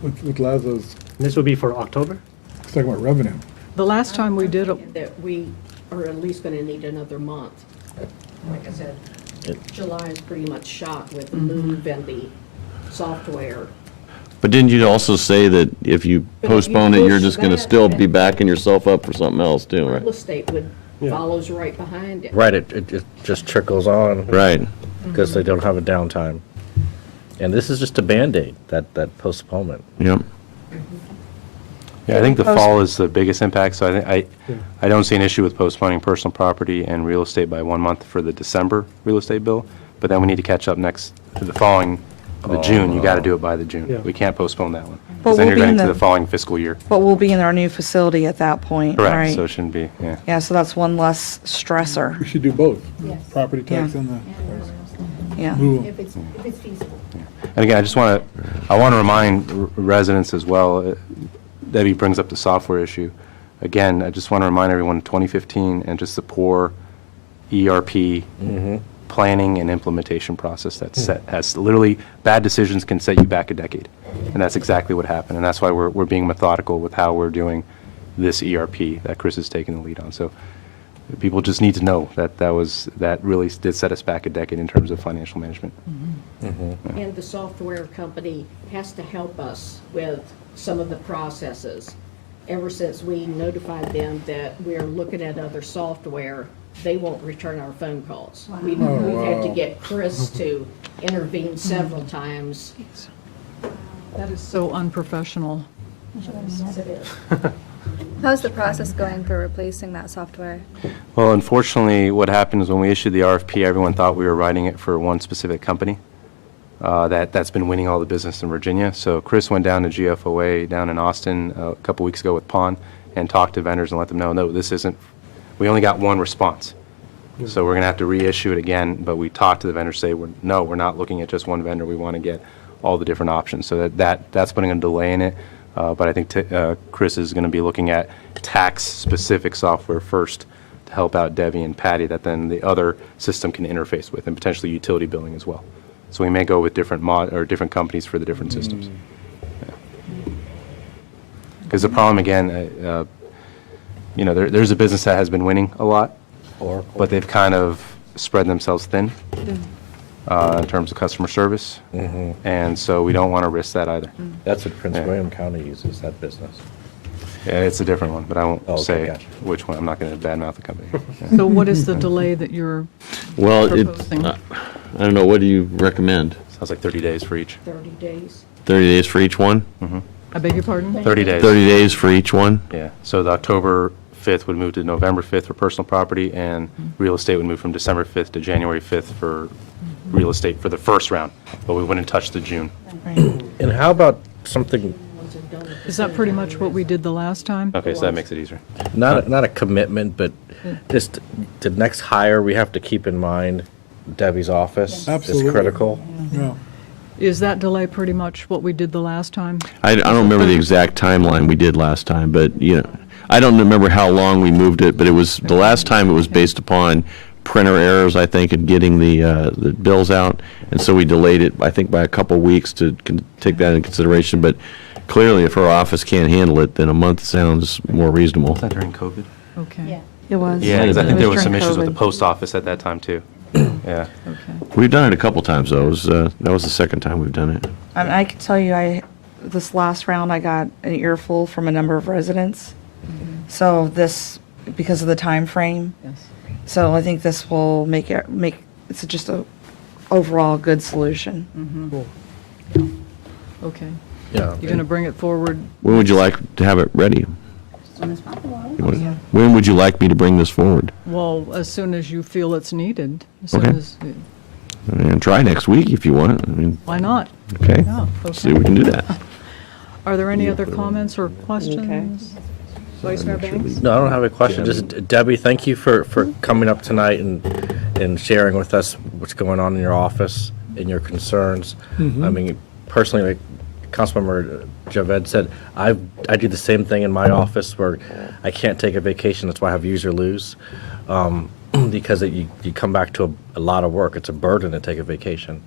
With Lazo's, This would be for October? he's talking about revenue. The last time we did it, that we are at least going to need another month. Like I said, July is pretty much shot with the move and the software. But didn't you also say that if you But if you postpone it, you're push just going to that, still be backing yourself up for something else too, right? Real estate follows right behind it. Right, it just trickles on. Right. Because they don't have a downtime. And this is just a Band-Aid, that postponement. Yep. Yeah, I think the fall is the biggest impact, so I don't see an issue with postponing personal property and real estate by 1 month for the December real estate bill, but then we need to catch up the June, you got to do it by the June. Yeah. We can't postpone that one. But Because then we'll you're be getting in to the- the following fiscal year. But we'll be in our new facility at that point, right? Correct, so it shouldn't be, yeah. Yeah, so that's one less stressor. We should do both. Yes. Property tax Yeah. and the Yeah. move. If it's feasible. And again, I want to remind residents as well, Debbie brings up the software issue. Again, I just want to remind everyone, 2015, and just the poor ERP planning and implementation process that's set, has literally, bad decisions can set you back a decade. And that's exactly what happened. And that's why we're being methodical with how we're doing this ERP that Chris is taking the lead on. So people just need to know that really did set us back a decade in terms of financial management. And the software company has to help us with some of the processes. Ever since we notified them that we're looking at other software, they won't return our phone calls. We've had to get Chris to intervene several times. That is so unprofessional. How's the process going for replacing that software? Well, unfortunately, what happened is when we issued the RFP, everyone thought we were writing it for one specific company that's been winning all the business in Virginia. So Chris went down to GFOA down in Austin a couple weeks ago with PON and talked to vendors and let them know, no, this isn't, we only got one response. So we're going to have to reissue it again, but we talked to the vendors, say, no, we're not looking at just one vendor. We want to get all the different options. So that's putting a delay in it. But I think Chris is going to be looking at tax-specific software first to help out Debbie and Patty that then the other system can interface with, and potentially utility billing as well. So we may go with different different companies for the different systems. Because the problem, again, there's a business that has been winning a lot, but they've kind of spread themselves thin in terms of customer service, and so we don't want to risk that either. That's what Prince William County uses, that business. Yeah, it's a different one, but I won't okay, say gotcha. which one. I'm not going to badmouth the company. So what is the delay that you're Well, proposing? I don't know, what do you recommend? Sounds like 30 days for each. 30 days. 30 days for each one? I beg your pardon? 30 days. 30 days for each one? Yeah, so the October 5th would move to November 5th for personal property, and real estate would move from December 5th to January 5th for real estate for the first round, but we wouldn't touch the June. And how about something, Is that pretty much what we did the last time? Okay, so that makes it easier. not a commitment, but just the next hire, we have to keep in mind Debbie's office is Absolutely. critical. Yeah. Is that delay pretty much what we did the last time? I don't remember the exact timeline we did last time, but, I don't remember how long we moved it, but it was, the last time it was based upon printer errors, I think, in getting the bills out, and so we delayed it, I think, by a couple weeks to take that into consideration, but clearly, if our office can't handle it, then a month sounds more reasonable. Was that during COVID? Okay. It was. Yeah, because I think It there was some during issues with the COVID. post office at that time, too. Yeah. Okay. We've done it a couple times, though. That was the second time we've done it. I can tell you, this last round, I got an earful from a number of residents. So this, because of the time frame. Yes. So I think this will make it's just a overall good solution. Okay. Yeah. You're going to bring it forward? When would you like to have it ready? As soon as possible. When would you like me to bring this forward? Well, as soon as you feel it's needed. As soon Okay. as, And try next week if you want. I mean, why not? okay. Yeah, See if we can do that. Are there any other comments or questions? Vice Mayor Banks? No, I don't have a question. Just Debbie, thank you for coming up tonight and sharing with us what's going on in your office and your concerns. I mean, personally, like Councilmember Javed said, I do the same thing in my office where I can't take a vacation. That's why I have use or lose. Because you come back to a lot of work. It's a burden to take a vacation.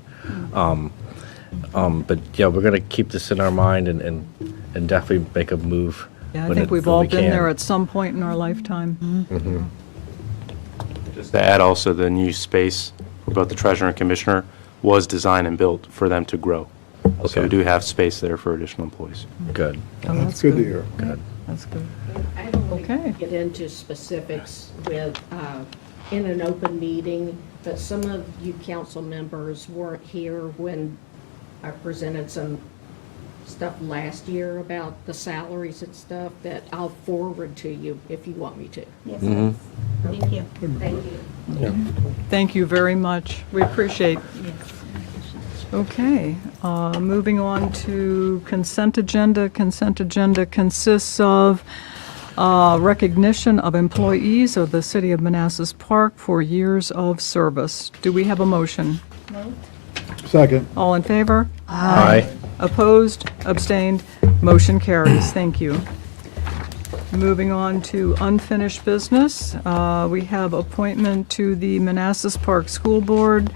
But yeah, we're going to keep this in our mind and definitely make a move. Yeah, I when think we've when all we been there can. at some point in our lifetime. Just to add also, the new space for both the treasurer and commissioner was designed and built for them to grow. So Okay. we do have space there for additional employees. Good. Oh, That's good to hear. Good. That's good. I don't want to Okay. get into specifics with, in an open meeting, but some of you council members weren't here when I presented some stuff last year about the salaries and stuff that I'll forward to you if you want me to. Yes. Thank you. Thank you. Thank you very much. We appreciate. Okay, moving on to consent agenda. Consent agenda consists of recognition of employees of the City of Manassas Park for years of service. Do we have a motion? Second. All in favor? Aye. Opposed? Abstained? Motion carries. Thank you. Moving on to unfinished business, we have appointment to the Manassas Park School Board.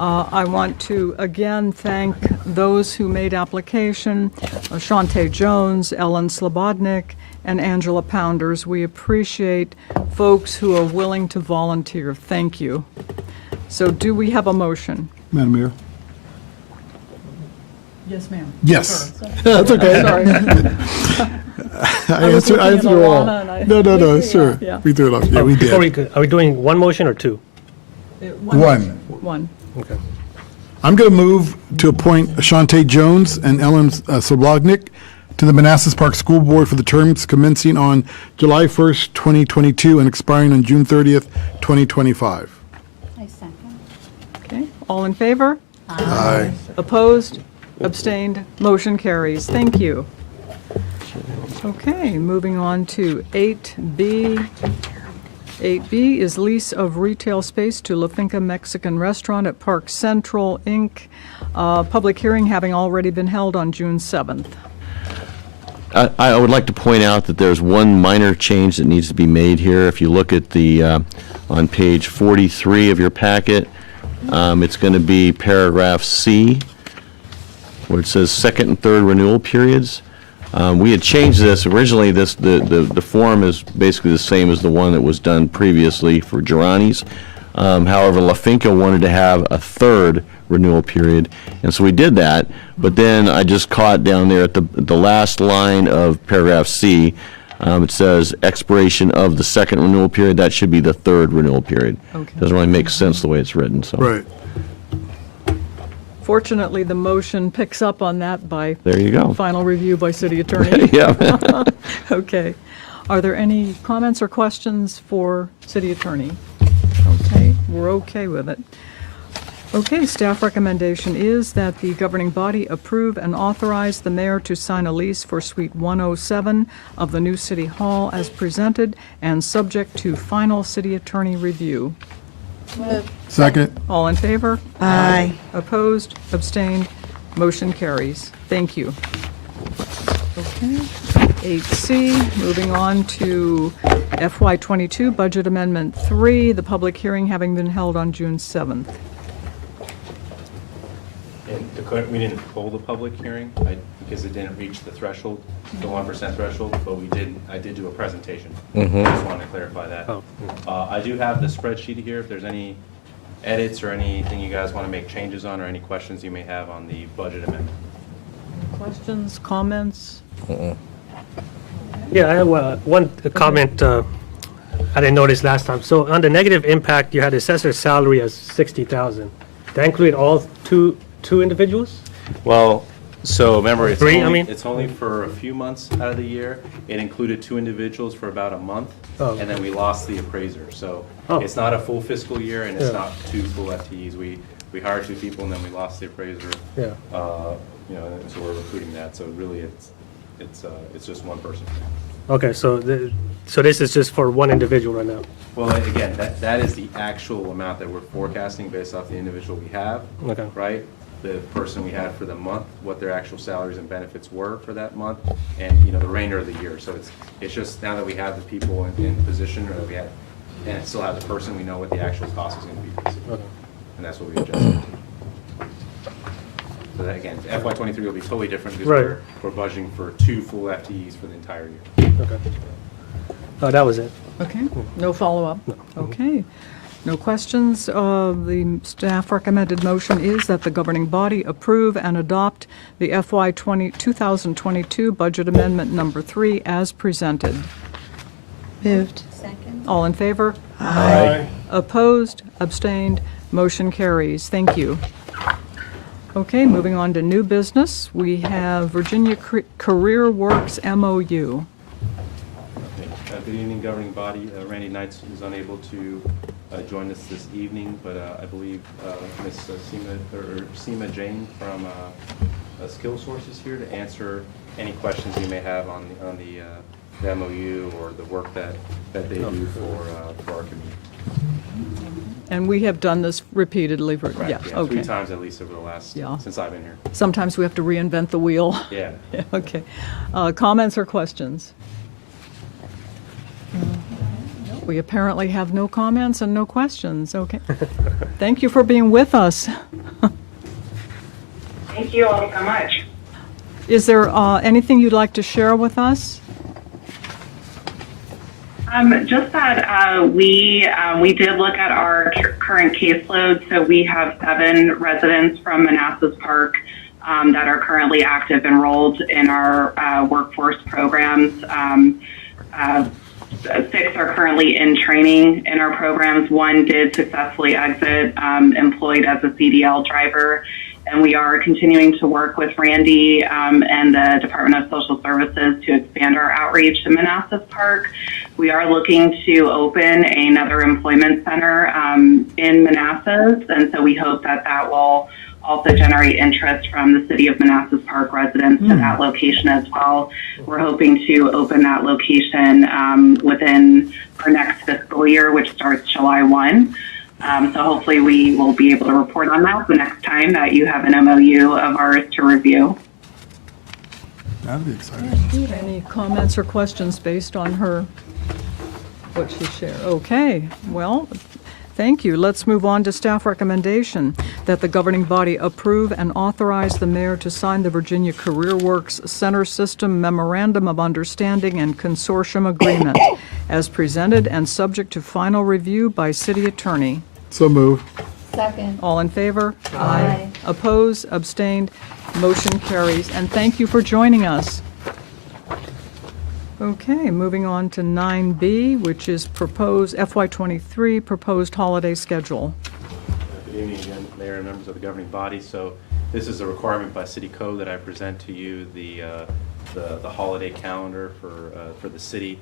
I want to again thank those who made application, Shantae Jones, Ellen Slobodnik, and Angela Pounders. We appreciate folks who are willing to volunteer. Thank you. So do we have a motion? Madam Mayor? Yes, ma'am. Yes. That's okay. Sorry. I was answered looking at it all. Alana and I- No, sure. Yeah. We threw it off. Yeah, we Before did. are we doing one motion or two? One. One. Okay. I'm going to move to appoint Shantae Jones and Ellen Soblognick to the Manassas Park School Board for the terms commencing on July 1st, 2022 and expiring on June 30th, 2025. I second. Okay, all in favor? Aye. Opposed? Abstained? Motion carries. Thank you. Okay, moving on to 8B. 8B is lease of retail space to La Finca Mexican Restaurant at Park Central, Inc. Public hearing having already been held on June 7th. I would like to point out that there's one minor change that needs to be made here. If you look at the, on page 43 of your packet, it's going to be paragraph C, where it says second and third renewal periods. We had changed this. Originally, the form is basically the same as the one that was done previously for Girani's. However, La Finca wanted to have a third renewal period, and so we did that. But then I just caught down there at the last line of paragraph C, it says expiration of the second renewal period. That should be the third renewal period. Okay. Doesn't really make sense the way it's written, so. Right. Fortunately, the motion picks up on that by There you go. final review by city attorney. Yeah. Okay. Are there any comments or questions for city attorney? Okay, we're okay with it. Okay, staff recommendation is that the governing body approve and authorize the mayor to sign a lease for Suite 107 of the new city hall as presented and subject to final city attorney review. Second. All in favor? Aye. Opposed? Abstained? Motion carries. Thank you. Okay. 8C, moving on to FY22 Budget Amendment 3, the public hearing having been held on June 7th. And we didn't hold a public hearing because it didn't reach the threshold, the 1% threshold, but I did do a presentation. I just wanted to clarify that. Oh. I do have the spreadsheet here. If there's any edits or anything you guys want to make changes on or any questions you may have on the budget amendment. Questions, comments? Yeah, I have one comment I didn't notice last time. So on the negative impact, you had assessor's salary as 60,000. That include all two individuals? Well, so remember, it's Three, I only, mean? it's only for a few months out of the year. It included 2 individuals for about a month, Oh. and then we lost the appraiser. So Oh. it's not a full fiscal year, and it's Yeah. not 2 full FTEs. We hired 2 people, and then we lost the appraiser. Yeah. And so we're recruiting that. So really, it's just one person. Okay, so this is just for one individual right now? Well, again, that is the actual amount that we're forecasting based off the individual we have. Okay. Right? The person we had for the month, what their actual salaries and benefits were for that month, and, the remainder of the year. So it's just now that we have the people in position, or that we have, and still have the person, we know what the actual cost is going to be. Basically. Okay. And that's what we adjusted. So that, again, FY23 will be totally different because Right. we're budgeting for 2 full FTEs for the entire year. Okay. Oh, that was it. Okay, no follow-up? Okay. No questions. The staff recommended motion is that the governing body approve and adopt the FY 2022 Budget Amendment Number 3 as presented. Moved. Second. All in favor? Aye. Opposed? Abstained? Motion carries. Thank you. Okay, moving on to new business. We have Virginia Career Works MOU. Good evening, governing body. Randy Knights is unable to join us this evening, but I believe Ms. Seema Jain from Skill Source is here to answer any questions you may have on the MOU or the work that they do for our community. And we have done this repeatedly for, Correct, yeah, yeah, okay. 3 times at least over the last, Yeah. since I've been here. Sometimes we have to reinvent the wheel. Yeah. Okay. Comments or questions? We apparently have no comments and no questions. Okay. Thank you for being with us. Thank you all so much. Is there anything you'd like to share with us? Just that we did look at our current caseload. So we have 7 residents from Manassas Park that are currently active enrolled in our workforce programs. 6 are currently in training in our programs. 1 did successfully exit, employed as a CDL driver. And we are continuing to work with Randy and the Department of Social Services to expand our outreach to Manassas Park. We are looking to open another employment center in Manassas, and so we hope that that will also generate interest from the City of Manassas Park residents to that location as well. We're hoping to open that location within our next fiscal year, which starts July 1. So hopefully we will be able to report on that the next time that you have an MOU of ours to review. That'd be exciting. Any comments or questions based on what she shared? Okay, well, thank you. Let's move on to staff recommendation that the governing body approve and authorize the mayor to sign the Virginia CareerWorks Center System Memorandum of Understanding and Consortium Agreement as presented and subject to final review by city attorney. So move. Second. All in favor? Aye. Opposed, abstained, motion carries. And thank you for joining us. Okay, moving on to 9B, which is proposed FY23 proposed holiday schedule. Good evening again, Mayor and members of the governing body. So this is a requirement by City Code that I present to you the holiday calendar for the city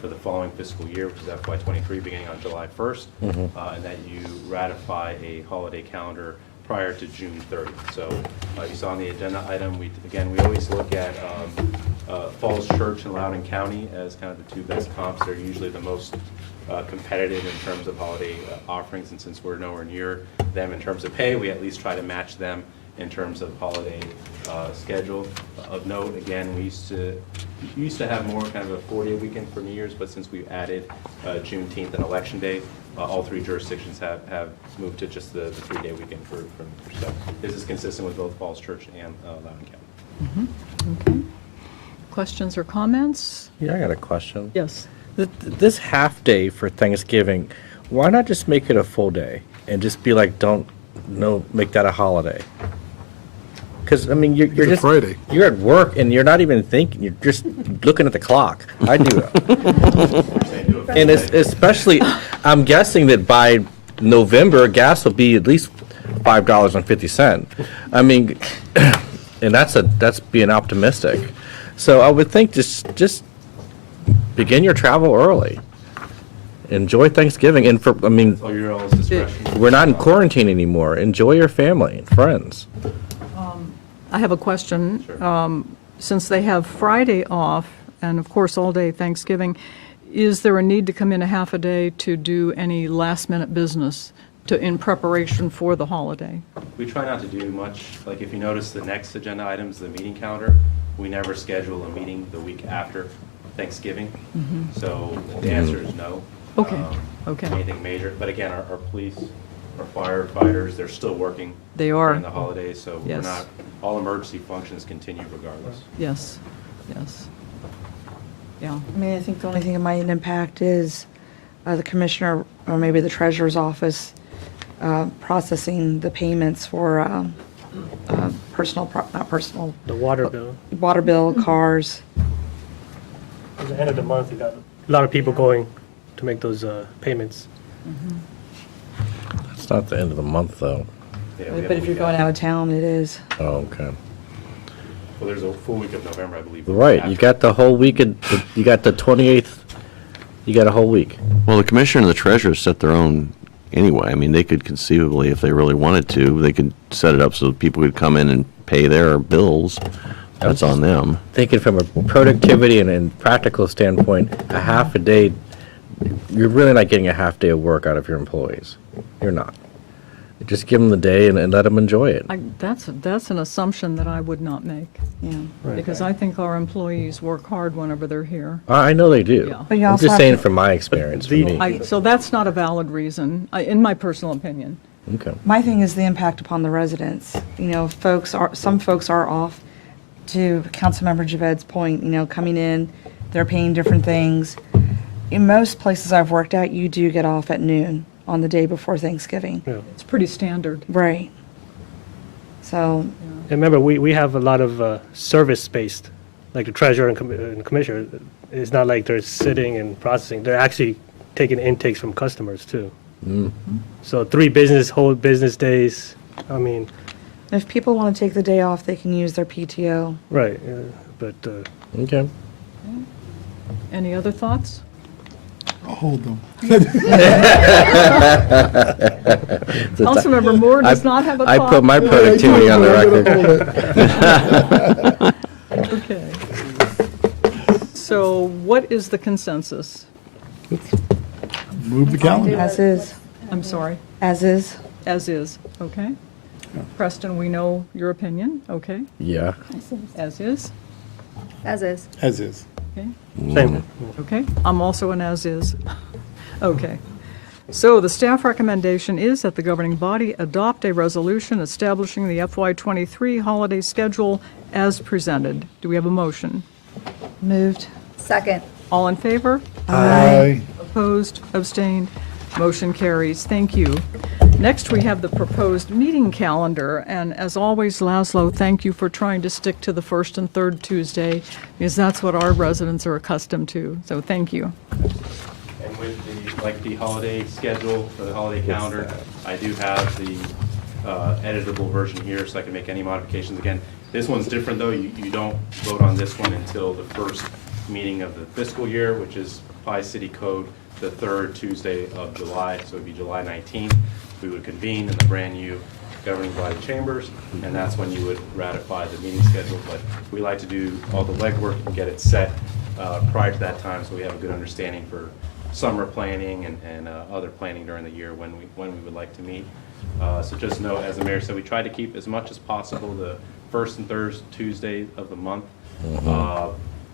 for the following fiscal year, which is FY23, beginning on July 1st, and that you ratify a holiday calendar prior to June 30th. So you saw on the agenda item, we always look at Falls Church and Loudoun County as kind of the 2 best comps. They're usually the most competitive in terms of holiday offerings, and since we're nowhere near them in terms of pay, we at least try to match them in terms of holiday schedule. Of note, again, we used to have more kind of a 4-day weekend for New Year's, but since we've added Juneteenth and Election Day, all 3 jurisdictions have moved to just the 3-day weekend for New Year's. So this is consistent with both Falls Church and Loudoun County. Okay. Questions or comments? Yeah, I got a question. Yes. This half day for Thanksgiving, why not just make it a full day and just be like, make that a holiday? Because I mean, you're just Friday. You're at work and you're not even thinking. You're just looking at the clock. I do it, and it's especially, I'm guessing that by November, gas will be at least $5.50. I mean, and that's being optimistic. So I would think just begin your travel early. Enjoy Thanksgiving, and All your all's discretion. we're not in quarantine anymore. Enjoy your family and friends. I have a question. Sure. Since they have Friday off, and of course all day Thanksgiving, is there a need to come in a half a day to do any last-minute business in preparation for the holiday? We try not to do much. Like if you notice the next agenda items, the meeting calendar, we never schedule a meeting the week after Thanksgiving. So the answer is no. Okay, okay. Anything major, but again, our police, our firefighters, they're still working. They are. During the holidays, so we're Yes. not, all emergency functions continue regardless. Yes, yes. Yeah. I mean, I think the only thing it might impact is the commissioner or maybe the treasurer's office processing the payments for The water bill. water bill, cars. At the end of the month, you got a lot of people going to make those payments. It's not the end of the month, though. Yeah, we have But a if you're week going after. out of town, it is. Oh, okay. Well, there's a full week of November, I believe. Right, you after. got the whole week, you got the 28th, you got a whole week. Well, the commissioner and the treasurer set their own anyway. I mean, they could conceivably, if they really wanted to, they could set it up so people could come in and pay their bills. That's on them. Thinking from a productivity and practical standpoint, a half a day, you're really not getting a half day of work out of your employees. You're not. Just give them the day and let them enjoy it. That's an assumption that I would not make, Yeah. because I think our employees work hard whenever they're here. I know they do. Yeah. But you I'm also just have saying to- from my experience, for me. So that's not a valid reason, in my personal opinion. Okay. My thing is the impact upon the residents. You know, some folks are off. To Councilmember Javed's point, you know, coming in, they're paying different things. In most places I've worked at, you do get off at noon on the day before Thanksgiving. Yeah. It's pretty standard. Right. So, And remember, we have a lot of service-based, like the treasurer and commissioner. It's not like they're sitting and processing. They're actually taking intakes from customers, too. So 3 whole business days, I mean, if people want to take the day off, they can use their PTO. right, but Okay. Any other thoughts? Hold them. Councilmember Moore does not have a I thought. put my productivity on the record. Okay. So what is the consensus? Move the calendar. As is. I'm sorry, As is. as is, okay? Preston, we know your opinion, okay? Yeah. As is, As is. As is. okay? same. Okay, I'm also an as-is. Okay. So the staff recommendation is that the governing body adopt a resolution establishing the FY23 holiday schedule as presented. Do we have a motion? Moved. Second. All in favor? Aye. Opposed, abstained, motion carries. Thank you. Next, we have the proposed meeting calendar, and as always, Laszlo, thank you for trying to stick to the first and third Tuesday, because that's what our residents are accustomed to, so thank you. And with the holiday schedule, for the holiday calendar, I do have the editable version here, so I can make any modifications. Again, this one's different, though. You don't vote on this one until the first meeting of the fiscal year, which is by city code, the third Tuesday of July, so it'd be July 19th. We would convene in the brand-new governing body chambers, and that's when you would ratify the meeting schedule. But we like to do all the legwork and get it set prior to that time, so we have a good understanding for summer planning and other planning during the year when we would like to meet. So just know, as the mayor said, we try to keep as much as possible the first and third Tuesday of the month.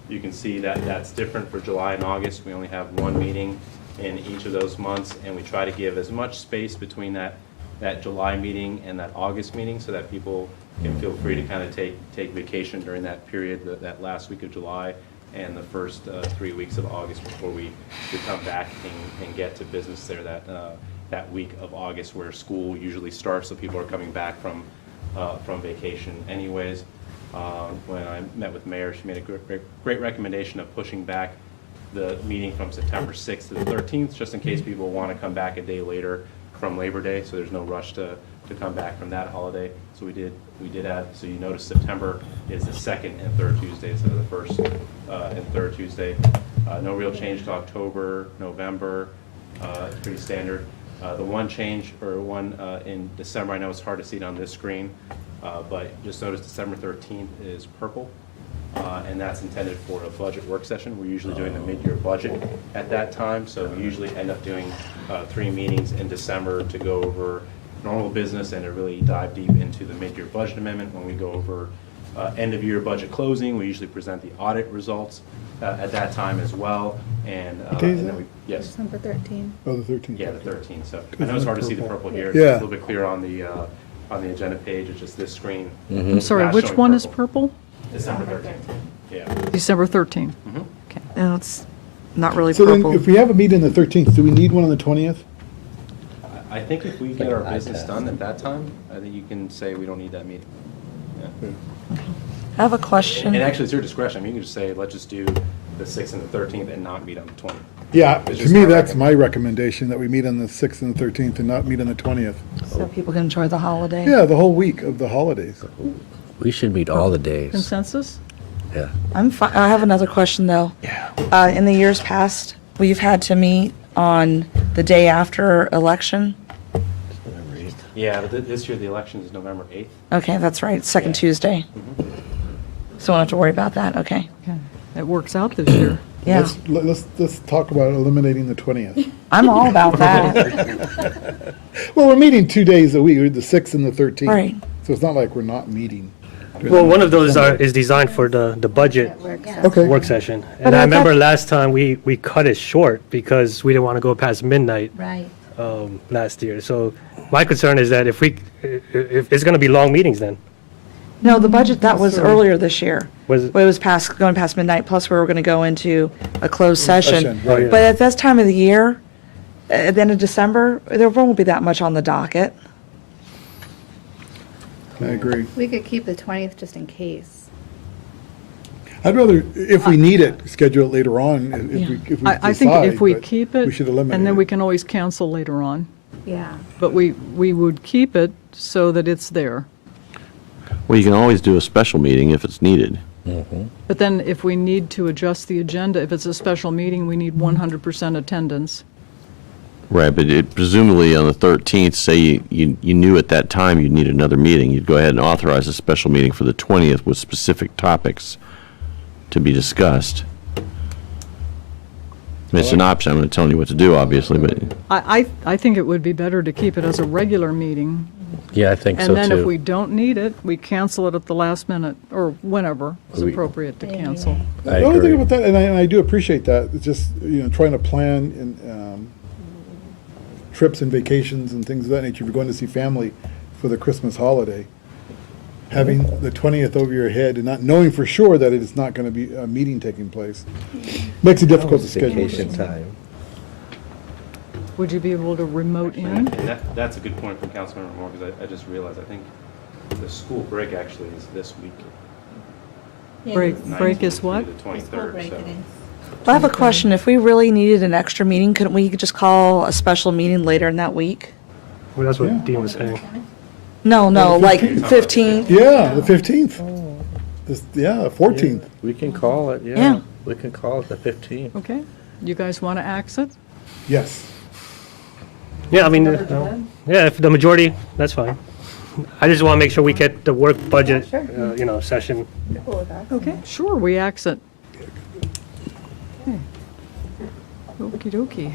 You can see that that's different for July and August. We only have one meeting in each of those months, and we try to give as much space between that July meeting and that August meeting so that people can feel free to kind of take vacation during that period, that last week of July and the first 3 weeks of August before we come back and get to business there that week of August where school usually starts, so people are coming back from vacation anyways. When I met with Mayor, she made a great recommendation of pushing back the meeting from September 6th to the 13th, just in case people want to come back a day later from Labor Day, so there's no rush to come back from that holiday. So we did add, so you notice September is the second and third Tuesday instead of the first and third Tuesday. No real change to October, November, it's pretty standard. The one change, or one in December, I know it's hard to see it on this screen, but just notice December 13th is purple. And that's intended for a budget work session. We're usually doing the mid-year budget at that time, so we usually end up doing 3 meetings in December to go over normal business and to really dive deep into the mid-year budget amendment. When we go over end-of-year budget closing, we usually present the audit results at that time as well. And then we, yes. December 13. Oh, the 13th. Yeah, the 13th. So I know it's hard to see the purple here. It's Yeah. a little bit clearer on the agenda page. It's just this screen. I'm sorry, Not which showing one is purple? December 13th. Yeah. December 13th. And it's not really So then, purple. if we have a meeting on the 13th, do we need one on the 20th? I think if we get our business done at that time, I think you can say we don't need that meeting. Yeah. I have a question. And actually, it's your discretion. I mean, you can just say, let's just do the 6th and the 13th and not meet on the 20th. Yeah, It's to just me, our that's my recommendation, that we meet on the 6th and the 13th and not meet on the 20th. So people can enjoy the holiday. Yeah, the whole week of the holidays. We should meet all the days. Consensus? Yeah. I'm fine. I have another question, though. Yeah. In the years past, we've had to meet on the day after election. Yeah, but this year the election is November 8th. Okay, that's right. Second Yeah. Tuesday. So I don't have to worry about that. Okay. Okay, it works out this year. Yeah, Let's talk about eliminating the 20th. I'm all about that. Well, we're meeting 2 days a week, the 6th and the 13th. Right. So it's not like we're not meeting. Well, one of those is designed for the budget Okay. work session. But And I I remember thought- last time we cut it short because we didn't want to go past midnight Right. last year. So my concern is that if it's going to be long meetings then. No, the budget, that was earlier this year. Was It was going past midnight, plus we were going to go into a closed session. Session, right. But at this time of the year, at the end of December, there won't be that much on the docket. I agree. We could keep the 20th just in case. I'd rather, if we need it, schedule it later on if we decide. I think if we but keep it, we should eliminate and then it. we can always cancel later on. Yeah. But we would keep it so that it's there. Well, you can always do a special meeting if it's needed. But then if we need to adjust the agenda, if it's a special meeting, we need 100% attendance. Right, but presumably on the 13th, say you knew at that time you'd need another meeting, you'd go ahead and authorize a special meeting for the 20th with specific topics to be discussed. I mean, it's an option. I'm not telling you what to do, obviously, but I think it would be better to keep it as a regular meeting. Yeah, I think so And then if too. we don't need it, we cancel it at the last minute, or whenever is appropriate to cancel. I The only thing agree. about that, and I do appreciate that, it's just, trying to plan and trips and vacations and things of that nature, if you're going to see family for the Christmas holiday, having the 20th over your head and not knowing for sure that it is not going to be a meeting taking place, makes it difficult to schedule. Vacation time. Would you be able to remote in? And that's a good point from Councilmember Moore, because I just realized, I think the school break actually is this week. Yeah, Break it's- break is 19th what? through The it's school 23rd, break so. it is. I have a question. If we really needed an extra meeting, couldn't we just call a special meeting later in that week? Well, that's what Yeah. Dean was saying. No, like 15th. Yeah, the 15th. Yeah, 14th. We can call it, Yeah. yeah. We can call it the 15th. Okay. You guys want to axe it? Yes. Yeah, I mean, yeah, if the majority, that's fine. I just want to make sure we get the work budget, session. Okay, sure, we axe it. Okay. Okey dokey.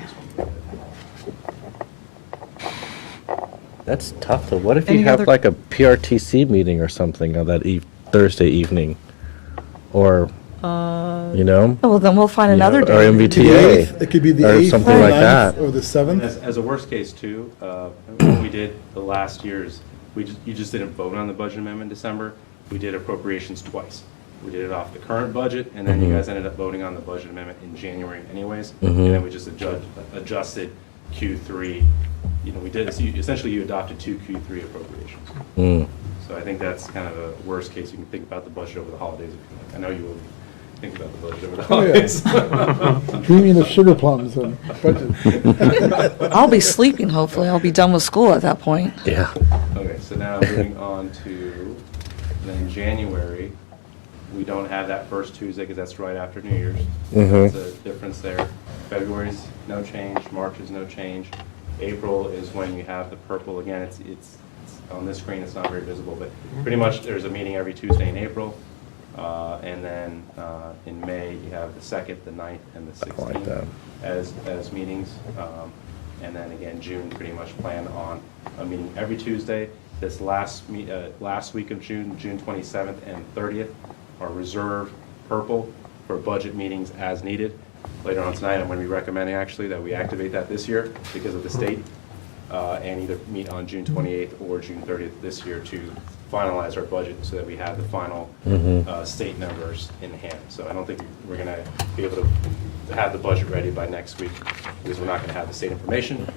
That's tough though. What if Any you have other- like a PRTC meeting or something on that Thursday evening? Or, Oh, well, then we'll find another or day. MBTA. It could be the Or 8th, something or like 9th, that. or the 7th. As a worst case too, what we did the last years, you just didn't vote on the budget amendment in December. We did appropriations twice. We did it off the current budget, and then you guys ended up voting on the budget amendment in January anyways. And then we just adjusted Q3. We did, so essentially you adopted two Q3 appropriations. So I think that's kind of a worst case. You can think about the budget over the holidays if you like. I know you will think about the budget over the Oh, yeah. holidays. Dreaming of sugar plums and budget. I'll be sleeping, hopefully. I'll be done with school at that point. Yeah. Okay, so now moving on to then January, we don't have that first Tuesday because that's right after New Year's. There's a difference there. February's no change, March is no change. April is when you have the purple. Again, it's on this screen, it's not very visible, but pretty much there's a meeting every Tuesday in April. And then in May, you have the 2nd, the 9th, and the 16th like that. as meetings. And then again, June, pretty much plan on a meeting every Tuesday. This last week of June, June 27th and 30th, are reserved purple for budget meetings as needed. Later on tonight, I'm going to be recommending actually that we activate that this year because of the state, and either meet on June 28th or June 30th this year to finalize our budget so that we have the final state numbers in hand. So I don't think we're going to be able to have the budget ready by next week because we're not going to have the state information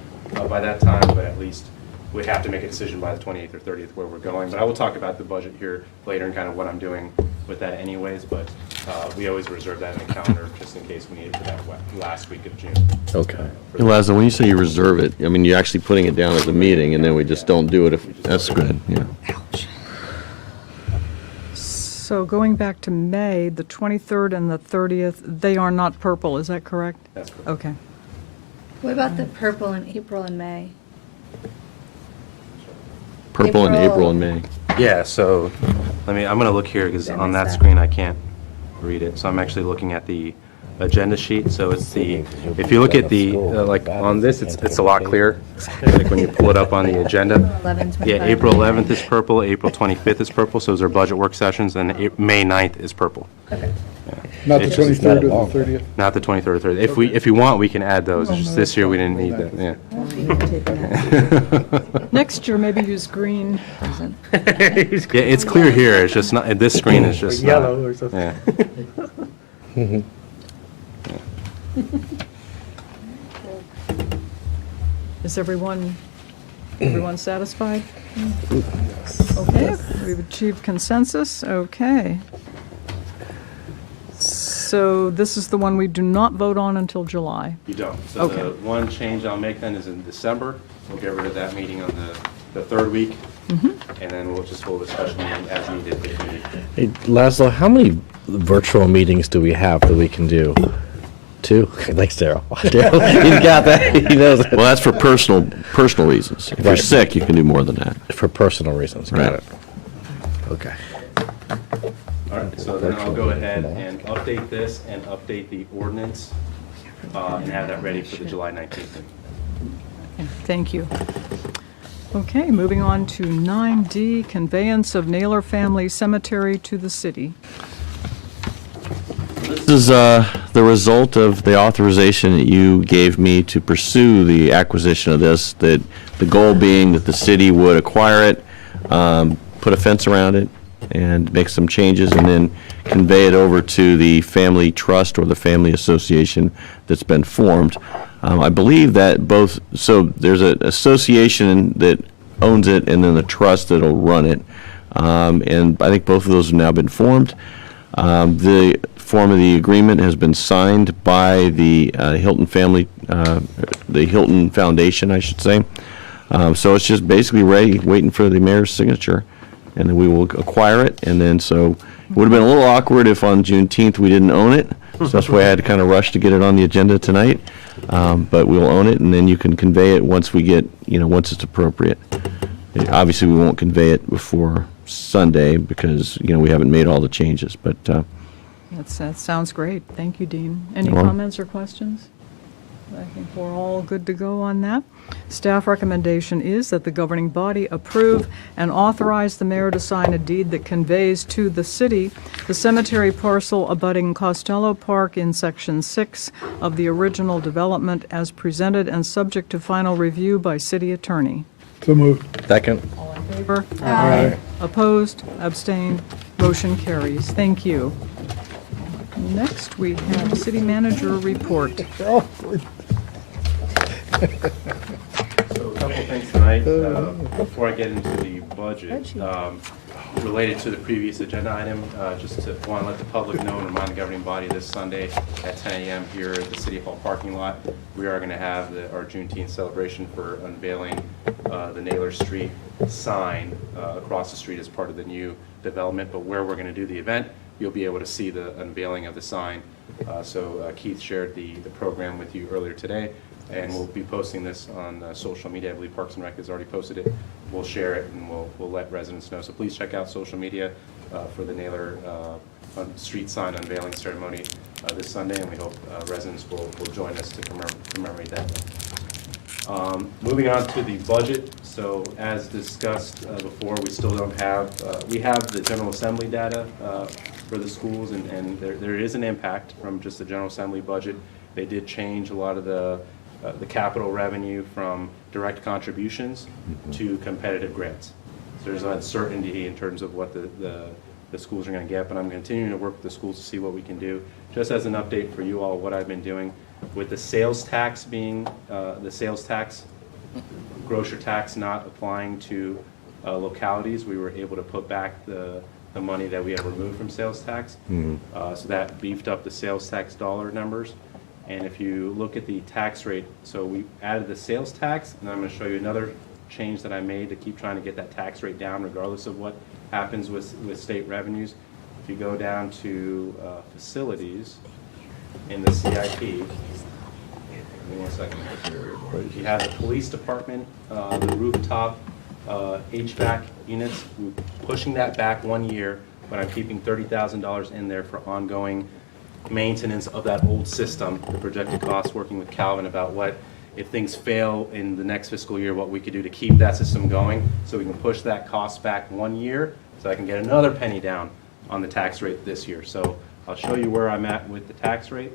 by that time, but at least we'd have to make a decision by the 28th or 30th where we're going. But I will talk about the budget here later and kind of what I'm doing with that anyways, but we always reserve that in the calendar just in case we need it for that last week of June. Okay. And Leslie, when you say you reserve it, I mean, you're actually putting it down as a meeting, and then we just don't do it if, that's good, yeah. So going back to May, the 23rd and the 30th, they are not purple, is that correct? That's correct. Okay. What about the purple in April and May? Purple in April. April and May. Yeah, so I'm going to look here because That on makes that sense. screen I can't read it. So I'm actually looking at the agenda sheet. So it's the, if you look at the, like on this, it's a lot clearer. Like when you pull it up on the agenda. 11, Yeah, 25. April 11th is purple, April 25th is purple, so those are budget work sessions, and May 9th is purple. Not the It's 23rd or the 30th? Not the 23rd or 30th. If you want, we can add those. It's just this year, we didn't need that, yeah. Next year, maybe use green. Yeah, it's clear here, it's just not, this screen is just not. Yellow or something. Yeah. Is everyone satisfied? Okay, we've achieved consensus, okay. So this is the one we do not vote on until July. You don't. So Okay. the one change I'll make then is in December. We'll get rid of that meeting on the third week. And then we'll just hold a special meeting as needed if needed. Hey, Laszlo, how many virtual meetings do we have that we can do? 2? Thanks, Daryl. Daryl, he's got that. He knows. Well, that's for personal reasons. If you're Right. sick, you can do more than that. For personal reasons. Got Right. it. Okay. All right, so then I'll go ahead and update this and update the ordinance and have that ready for the July 19th meeting. Thank you. Okay, moving on to 9D, conveyance of Naylor Family Cemetery to the city. This is the result of the authorization that you gave me to pursue the acquisition of this, that the goal being that the city would acquire it, put a fence around it, and make some changes, and then convey it over to the family trust or the family association that's been formed. I believe that so there's an association that owns it, and then the trust that'll run it. And I think both of those have now been formed. The form of the agreement has been signed by the Hilton family, the Hilton Foundation, I should say. So it's just basically ready, waiting for the mayor's signature, and then we will acquire it. And then so it would have been a little awkward if on Juneteenth we didn't own it. So that's why I had to kind of rush to get it on the agenda tonight. But we'll own it, and then you can convey it once we get, once it's appropriate. Obviously, we won't convey it before Sunday because, we haven't made all the changes, but That sounds great. Thank you, Dean. Any You're welcome. comments or questions? I think we're all good to go on that. Staff recommendation is that the governing body approve and authorize the mayor to sign a deed that conveys to the city the cemetery parcel abutting Costello Park in Section 6 of the original development as presented and subject to final review by city attorney. So moved. Second. All in favor? Aye. Opposed? Abstained? Motion carries. Thank you. Next, we have city manager report. So a couple things tonight, before I get into the budget, related to the previous agenda item, just to want to let the public know and remind the governing body this Sunday at 10 a.m. here at the City Hall parking lot, we are going to have our Juneteenth celebration for unveiling the Naylor Street sign across the street as part of the new development. But where we're going to do the event, you'll be able to see the unveiling of the sign. So Keith shared the program with you earlier today, and we'll be posting this on social media. I believe Parks and Rec has already posted it. We'll share it, and we'll let residents know. So please check out social media for the Naylor street sign unveiling ceremony this Sunday, and we hope residents will join us to commemorate that. Moving on to the budget. So as discussed before, we still don't have, we have the General Assembly data for the schools, and there is an impact from just the General Assembly budget. They did change a lot of the capital revenue from direct contributions to competitive grants. So there's uncertainty in terms of what the schools are going to get, but I'm continuing to work with the schools to see what we can do. Just as an update for you all, what I've been doing with the sales tax being, the sales tax, grocer tax not applying to localities, we were able to put back the money that we had removed from sales tax. So that beefed up the sales tax dollar numbers. And if you look at the tax rate, so we added the sales tax, and I'm going to show you another change that I made to keep trying to get that tax rate down regardless of what happens with state revenues. If you go down to facilities in the CIP, give me 1 second. You have the police department, the rooftop HVAC units. We're pushing that back 1 year, but I'm keeping $30,000 in there for ongoing maintenance of that old system, the projected costs, working with Calvin about what, if things fail in the next fiscal year, what we could do to keep that system going, so we can push that cost back 1 year, so I can get another penny down on the tax rate this year. So I'll show you where I'm at with the tax rate.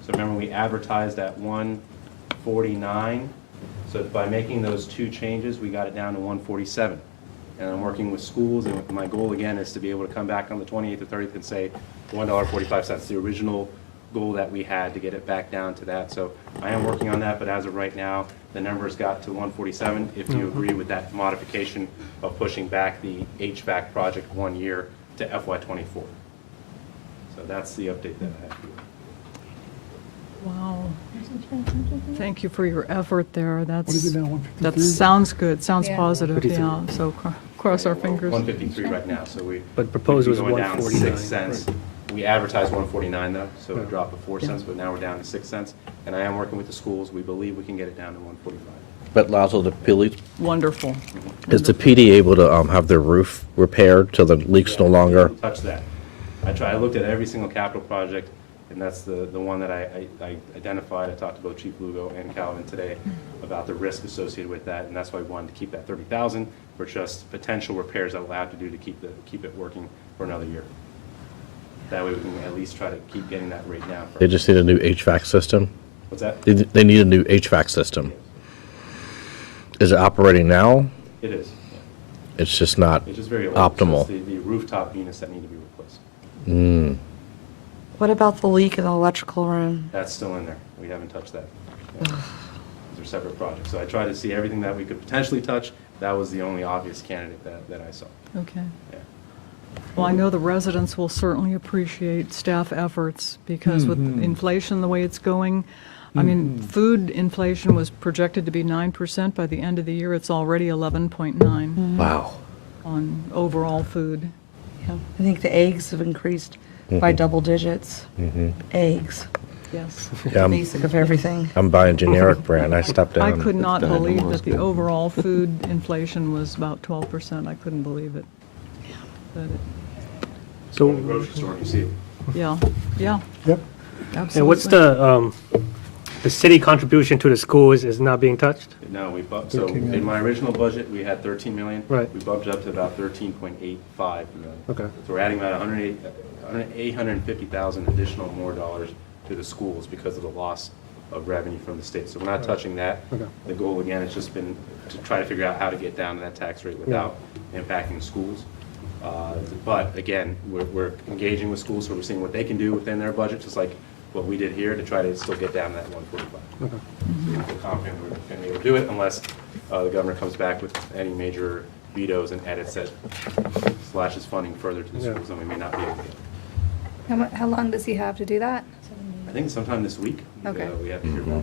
So remember, we advertised at 149. So by making those two changes, we got it down to 147. And I'm working with schools, and my goal again is to be able to come back on the 28th or 30th and say $1.45, the original goal that we had, to get it back down to that. So I am working on that, but as of right now, the numbers got to 147. If you agree with that modification of pushing back the HVAC project 1 year to FY24. So that's the update that I have for you. Wow. Thank you for your effort there. What is it now, 153? That sounds good, sounds Yeah. positive, 53. yeah. So cross our fingers. 153 right now, so But proposed was we'd be going down 149, 6 cents. We advertised 149 though, so a drop of 4 cents, but now we're down to 6 cents. And I am working with the schools. We believe we can get it down to 145. But Lazo, the police, Wonderful. is the PD able to have their roof repaired so the leak's no longer? Don't touch that. I looked at every single capital project, and that's the one that I identified. I talked to both Chief Lugo and Calvin today about the risk associated with that, and that's why we wanted to keep that 30,000 for just potential repairs that we'll have to do to keep it working for another year. That way we can at least try to keep getting that rate down. They just need a new HVAC system? What's that? They need a new HVAC system. Is it operating now? It is. Yeah. It's just not It's just very old. optimal. So it's the rooftop units that need to be replaced. What about the leak in the electrical room? That's still in there. We haven't touched that. Yeah. These are separate projects. So I tried to see everything that we could potentially touch. That was the only obvious candidate that I saw. Okay. Yeah. Well, I know the residents will certainly appreciate staff efforts, because with inflation the way it's going, I mean, food inflation was projected to be 9% by the end of the year. It's already 11.9 Wow. on overall food. Yeah. I think the eggs have increased by double digits. Eggs, Yes. Yeah, basic of everything. I'm buying generic brand. I stepped I down. could not believe that the overall food inflation was about 12%. I couldn't believe it. But it- So, In the grocery store, you see it. Yeah, yeah, Yep. absolutely. and what's the city contribution to the schools is not being touched? No, we bumped, so 13 million. in my original budget, we had 13 million. Right. We bumped up to about 13.85 million. Okay. So we're adding about 850,000 additional more dollars to the schools because of the loss of revenue from the state. So we're not touching that. Okay. The goal, again, has just been to try to figure out how to get down to that tax rate without impacting schools. But again, we're engaging with schools, so we're seeing what they can do within their budget, just like what we did here, to try to still get down to that 145. Okay. We feel confident we're going to be able to do it unless the governor comes back with any major vetoes and edits that slashes funding further to the Yeah. schools, then we may not be able to get it. How long does he have to do that? I think sometime this week, Okay. we have to hear back.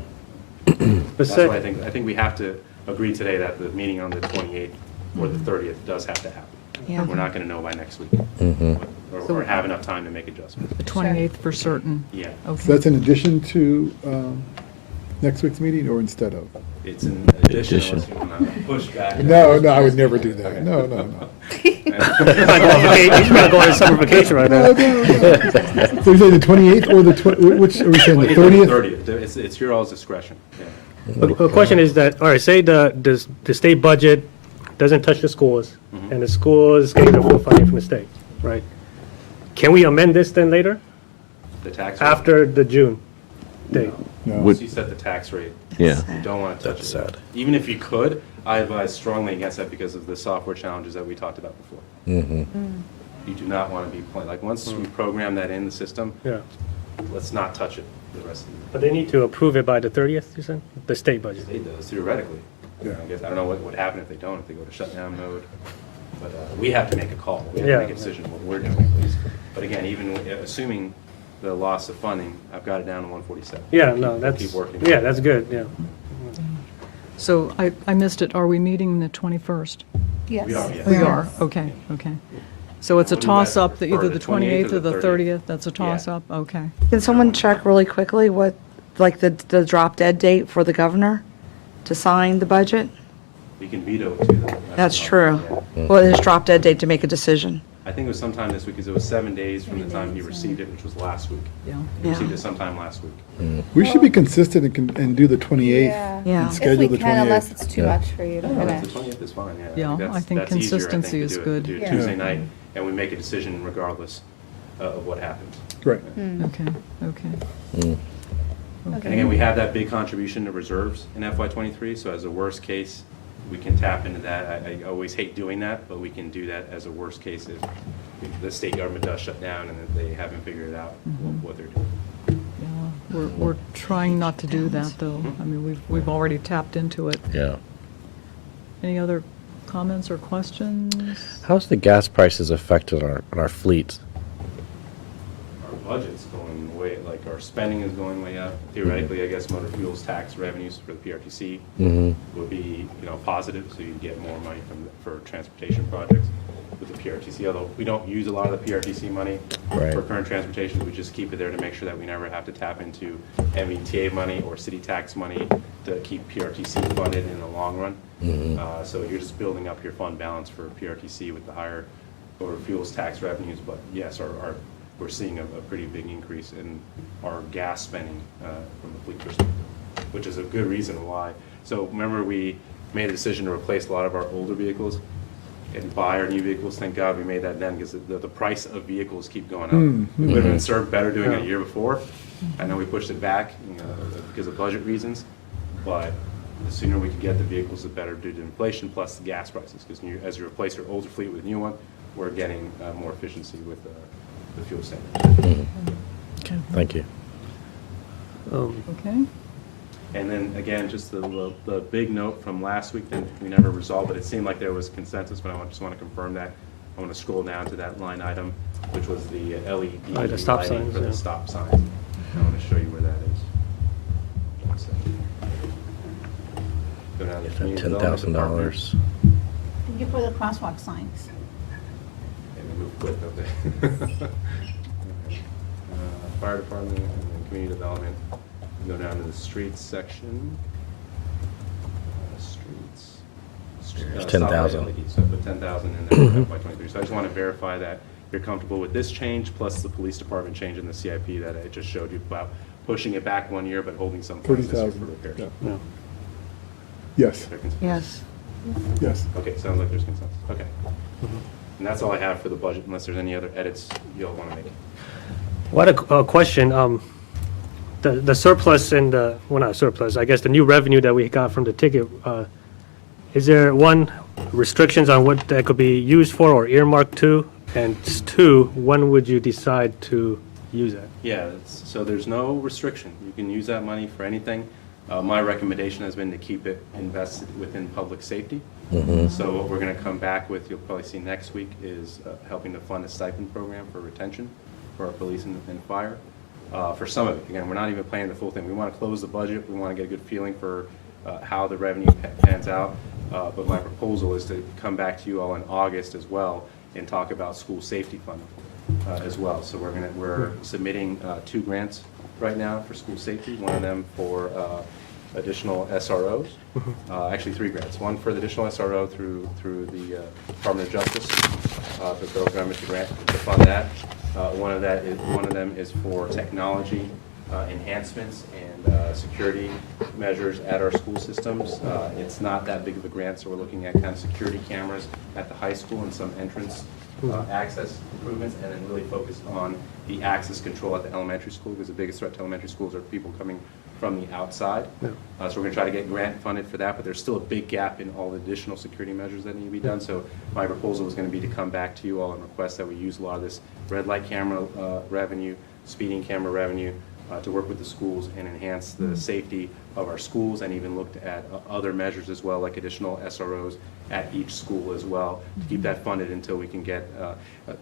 But That's say- why I think we have to agree today that the meeting on the 28th or the 30th does have to happen. Yeah. We're not going to know by next week. So- Or have enough time to make adjustments. The 28th for certain. Yeah, So Okay. that's in addition to next week's meeting or instead of? it's an addition unless you want to push back. No, I would never do that. No. He's not going on summer vacation right now. So you're saying the 28th or which, are we saying the 30th? 30th. It's your all's discretion. Yeah. The question is that, all right, say the state budget doesn't touch the schools, and the schools getting the full funding from the state, right? Can we amend this then later, The tax rate. after the June date? No. Once you set the tax rate, Yeah. you don't want to touch it. That's sad. Even if you could, I advise strongly against that because of the software challenges that we talked about before. You do not want to be playing, like, once we program that in the system, Yeah. let's not touch it the rest of the year. But they need to approve it by the 30th, you said? The state budget? It does theoretically. Yeah. I guess, I don't know what would happen if they don't, if they go to shutdown mode. But we have to make a call. We have Yeah. to make a decision what we're doing, at least. But again, even assuming the loss of funding, I've got it down to 147. Yeah, Keep- no, that's, Keep working. yeah, that's good, yeah. So I missed it. Are we meeting the 21st? Yes. We are, yes. We are, okay, okay. So it's a What do you guys toss-up, that either prefer, the the 28th 28th or the 30th? That's a Yeah. toss-up, okay. Can someone check really quickly what, like, the drop dead date for the governor to sign the budget? We can veto it too, though. That's the true. problem, yeah. What is drop dead date to make a decision? I I think it was sometime this week, because it was 7 days from the time he received it, which was last week. Yeah. He received it sometime last week. We should be consistent and do the 28th. Yeah. And schedule the 28th. Unless it's too much for you to No, the finish. 20th is fine, yeah. Yeah, I think that's easier, consistency to is do it- good. Do it Yeah. Tuesday night, and we make a decision regardless of what happens. Right. Okay, okay. And again, we have that big contribution to reserves in FY '23, so as a worst case, we can tap into that. I always hate doing that, but we can do that as a worst case if the state government does shut down and they haven't figured out what they're doing. Yeah, we're trying not to do that, though. I mean, we've already tapped into it. Yeah. Any other comments or questions? How's the gas prices affected our fleet? Our budget's going way, like our spending is going way up. Theoretically, I guess motor fuels tax revenues for the PRTC would be, positive, so you'd get more money for transportation projects with the PRTC. Although we don't use a lot of the PRTC money for current transportation, we just keep it there to make sure that we never have to tap into MVTA money or city tax money to keep PRTC funded in the long run. So you're just building up your fund balance for PRTC with the higher motor fuels tax revenues. But yes, we're seeing a pretty big increase in our gas spending from the fleet perspective, which is a good reason why. So remember, we made a decision to replace a lot of our older vehicles and buy our new vehicles. Thank God we made that then, because the price of vehicles keep going up. We would have been served better doing it a year before. I know we pushed it back because of budget reasons, but the sooner we could get the vehicles, the better due to inflation plus the gas prices. Because as you replace your older fleet with a new one, we're getting more efficiency with the fuel savings. Okay, thank you. Okay. And then again, just the big note from last week, then we never resolved it. It seemed like there was consensus, but I just want to confirm that. I want to scroll down to that line item, which was the LED the stop lighting signs, for the yeah. stop signs. I want to show you where that is. One second. Go down to community development department, $10,000. Thank you for the crosswalk signs. and we move quick up there. Fire department and then community development. Go down to the streets section. Streets. There's Stoplight 10,000. LED. So I put 10,000 in there for FY '23. So I just want to verify that you're comfortable with this change, plus the police department change in the CIP that I just showed you about pushing it back 1 year, but holding some funds this year for 30,000. repairs. Yeah. Yes. Yes. Yes. Okay, sounds like there's consensus. Okay. And that's all I have for the budget, unless there's any other edits you'll want to make. What a question. The surplus and well, not surplus, I guess the new revenue that we got from the ticket, is there one, restrictions on what that could be used for or earmarked to? And two, when would you decide to use that? Yeah, so there's no restriction. You can use that money for anything. My recommendation has been to keep it invested within public safety. So what we're going to come back with, you'll probably see next week, is helping to fund a stipend program for retention for our police and fire. For some of it, again, we're not even planning the full thing. We want to close the budget. We want to get a good feeling for how the revenue pans out. But my proposal is to come back to you all in August as well and talk about school safety funding as well. So we're submitting 2 grants right now for school safety. One of them for additional SROs. Actually 3 grants. One for the additional SRO through the Department of Justice, the federal government to grant to fund that. One of them is for technology enhancements and security measures at our school systems. It's not that big of a grant, so we're looking at kind of security cameras at the high school and some entrance access improvements, and then really focus on the access control at the elementary school, because the biggest threat to elementary schools are people coming from the outside. So we're going to try to get grant funded for that, but there's still a big gap in all the additional security measures that need to be done. So my proposal is going to be to come back to you all and request that we use a lot of this red light camera revenue, speeding camera revenue, to work with the schools and enhance the safety of our schools, and even looked at other measures as well, like additional SROs at each school as well, to keep that funded until we can get,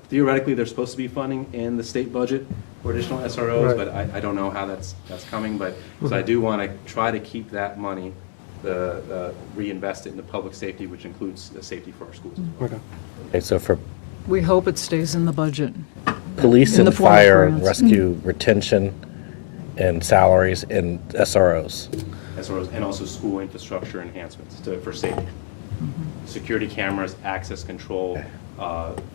theoretically, there's supposed to be funding in the state budget for additional SROs, but I don't know how that's coming, but so I do want to try to keep that money, reinvest it into public safety, which includes the safety for our schools. Okay, so for We hope it stays in the budget. police In the and form of fire and grants. rescue retention and salaries and SROs. SROs, and also school infrastructure enhancements for safety. Security cameras, access control,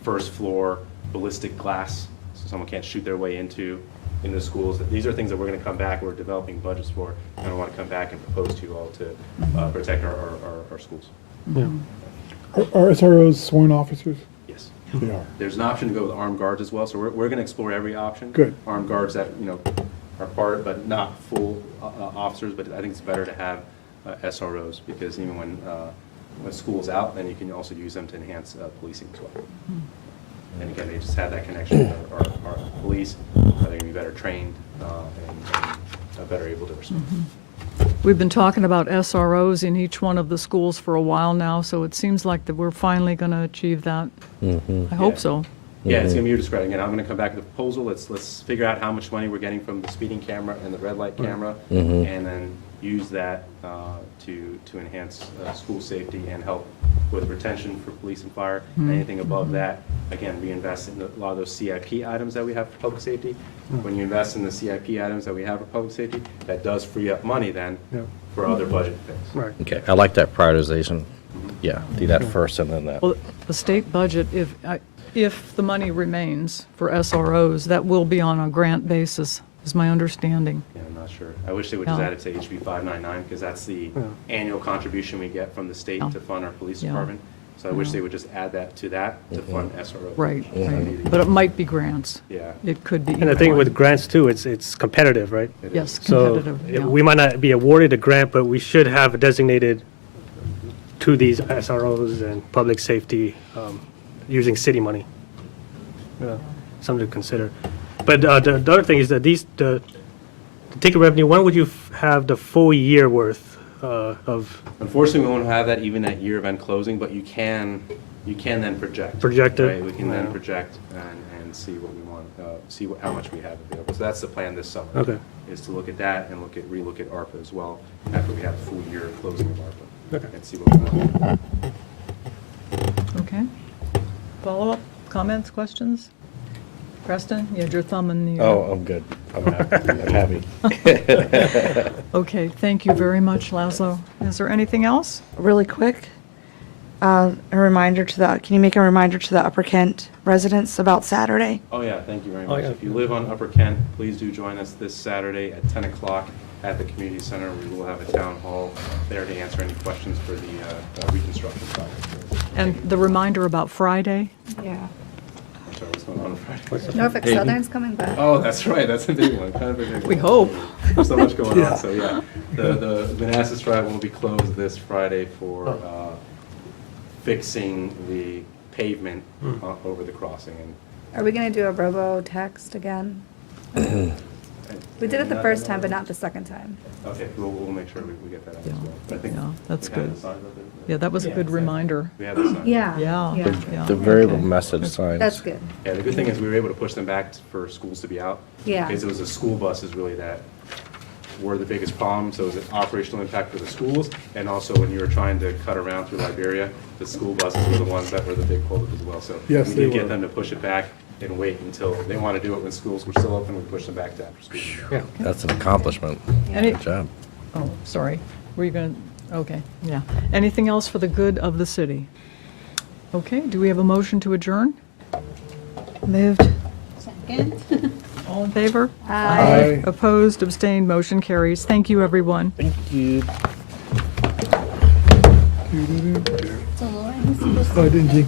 first floor ballistic glass, so someone can't shoot their way into the schools. These are things that we're going to come back, we're developing budgets for, and I want to come back and propose to you all to protect our schools. Are SROs sworn officers? Yes. They are. There's an option to go with armed guards as well, so we're going to explore every option. Good. Armed guards that, are part, but not full officers, but I think it's better to have SROs, because even when school's out, then you can also use them to enhance policing as well. And again, they just have that connection with our police, they're going to be better trained and better able to respond. We've been talking about SROs in each one of the schools for a while now, so it seems like that we're finally going to achieve that. I hope so. Yeah, it's going to be your discretion. Again, I'm going to come back with a proposal. Let's figure out how much money we're getting from the speeding camera and the red light camera, and then use that to enhance school safety and help with retention for police and fire. Anything above that, again, reinvest in a lot of those CIP items that we have for public safety. When you invest in the CIP items that we have for public safety, that does free up money then for other budget things. Right. Okay, I like that prioritization. Yeah, do that first and then that. Well, the state budget, if the money remains for SROs, that will be on a grant basis, is my understanding. Yeah, I'm not sure. I wish they would just add it to HB 599, because that's the annual contribution we get from the state to fund our police department. So I wish they would just add that to fund SRO. Right, right. But it might be grants. Yeah. It could be. And the thing with grants too, it's competitive, right? Yes, So competitive. we might not be awarded a grant, but we should have designated to these SROs and public safety using city money. Something to consider. But the other thing is that the ticket revenue, when would you have the full year worth of? Unfortunately, we won't have that even at year event closing, but you can then project. Project it. Right? We can then project and see what we want, how much we have available. So that's the plan this summer. Okay. Is to look at that and relook at ARPA as well after we have a full year closing of ARPA. Okay. And see what we want. Okay. Follow-up, comments, questions? Preston, you had your thumb in the air. Oh, I'm good. I'm happy. Okay, thank you very much, Laszlo. Is there anything else? Really quick, can you make a reminder to the Upper Kent residents about Saturday? Oh, yeah, thank you very Oh, much. yeah. If you live on Upper Kent, please do join us this Saturday at 10 o'clock at the community center. We will have a town hall there to answer any questions for the reconstruction project. And the reminder about Friday? Yeah. I'm sorry, what's going on Friday? Norfolk Southern's coming back. Oh, that's right, that's a big one, kind of a big one. We hope. There's so much going on, so yeah. The Manassas Drive will be closed this Friday for fixing the pavement over the crossing. Are we gonna do a robo-text again? We did it the first time, but not the second time. Okay, we'll make sure we get that out as well. But I think Yeah, that's we have good. the signs up there. Yeah, that was a good reminder. We have the signs. Yeah. Yeah. The variable message signs. That's good. Yeah, the good thing is we were able to push them back for schools to be out. Yeah. Because it was the school buses really that were the biggest problem. So it was an operational impact for the schools. And also when you were trying to cut around through Liberia, the school buses were the ones that were the big holdup as well. So Yes, we they did get were. them to push it back and wait until they want to do it when schools were still open. We pushed them back to after school. Yeah. That's an accomplishment. Any- Good job. Oh, sorry. Were you going to, okay, yeah. Anything else for the good of the city? Okay, do we have a motion to adjourn? Moved. Second. All in favor? Aye. Opposed, abstained, motion carries. Thank you, everyone. Thank you. So Lauren is supposed to Oh, didn't you?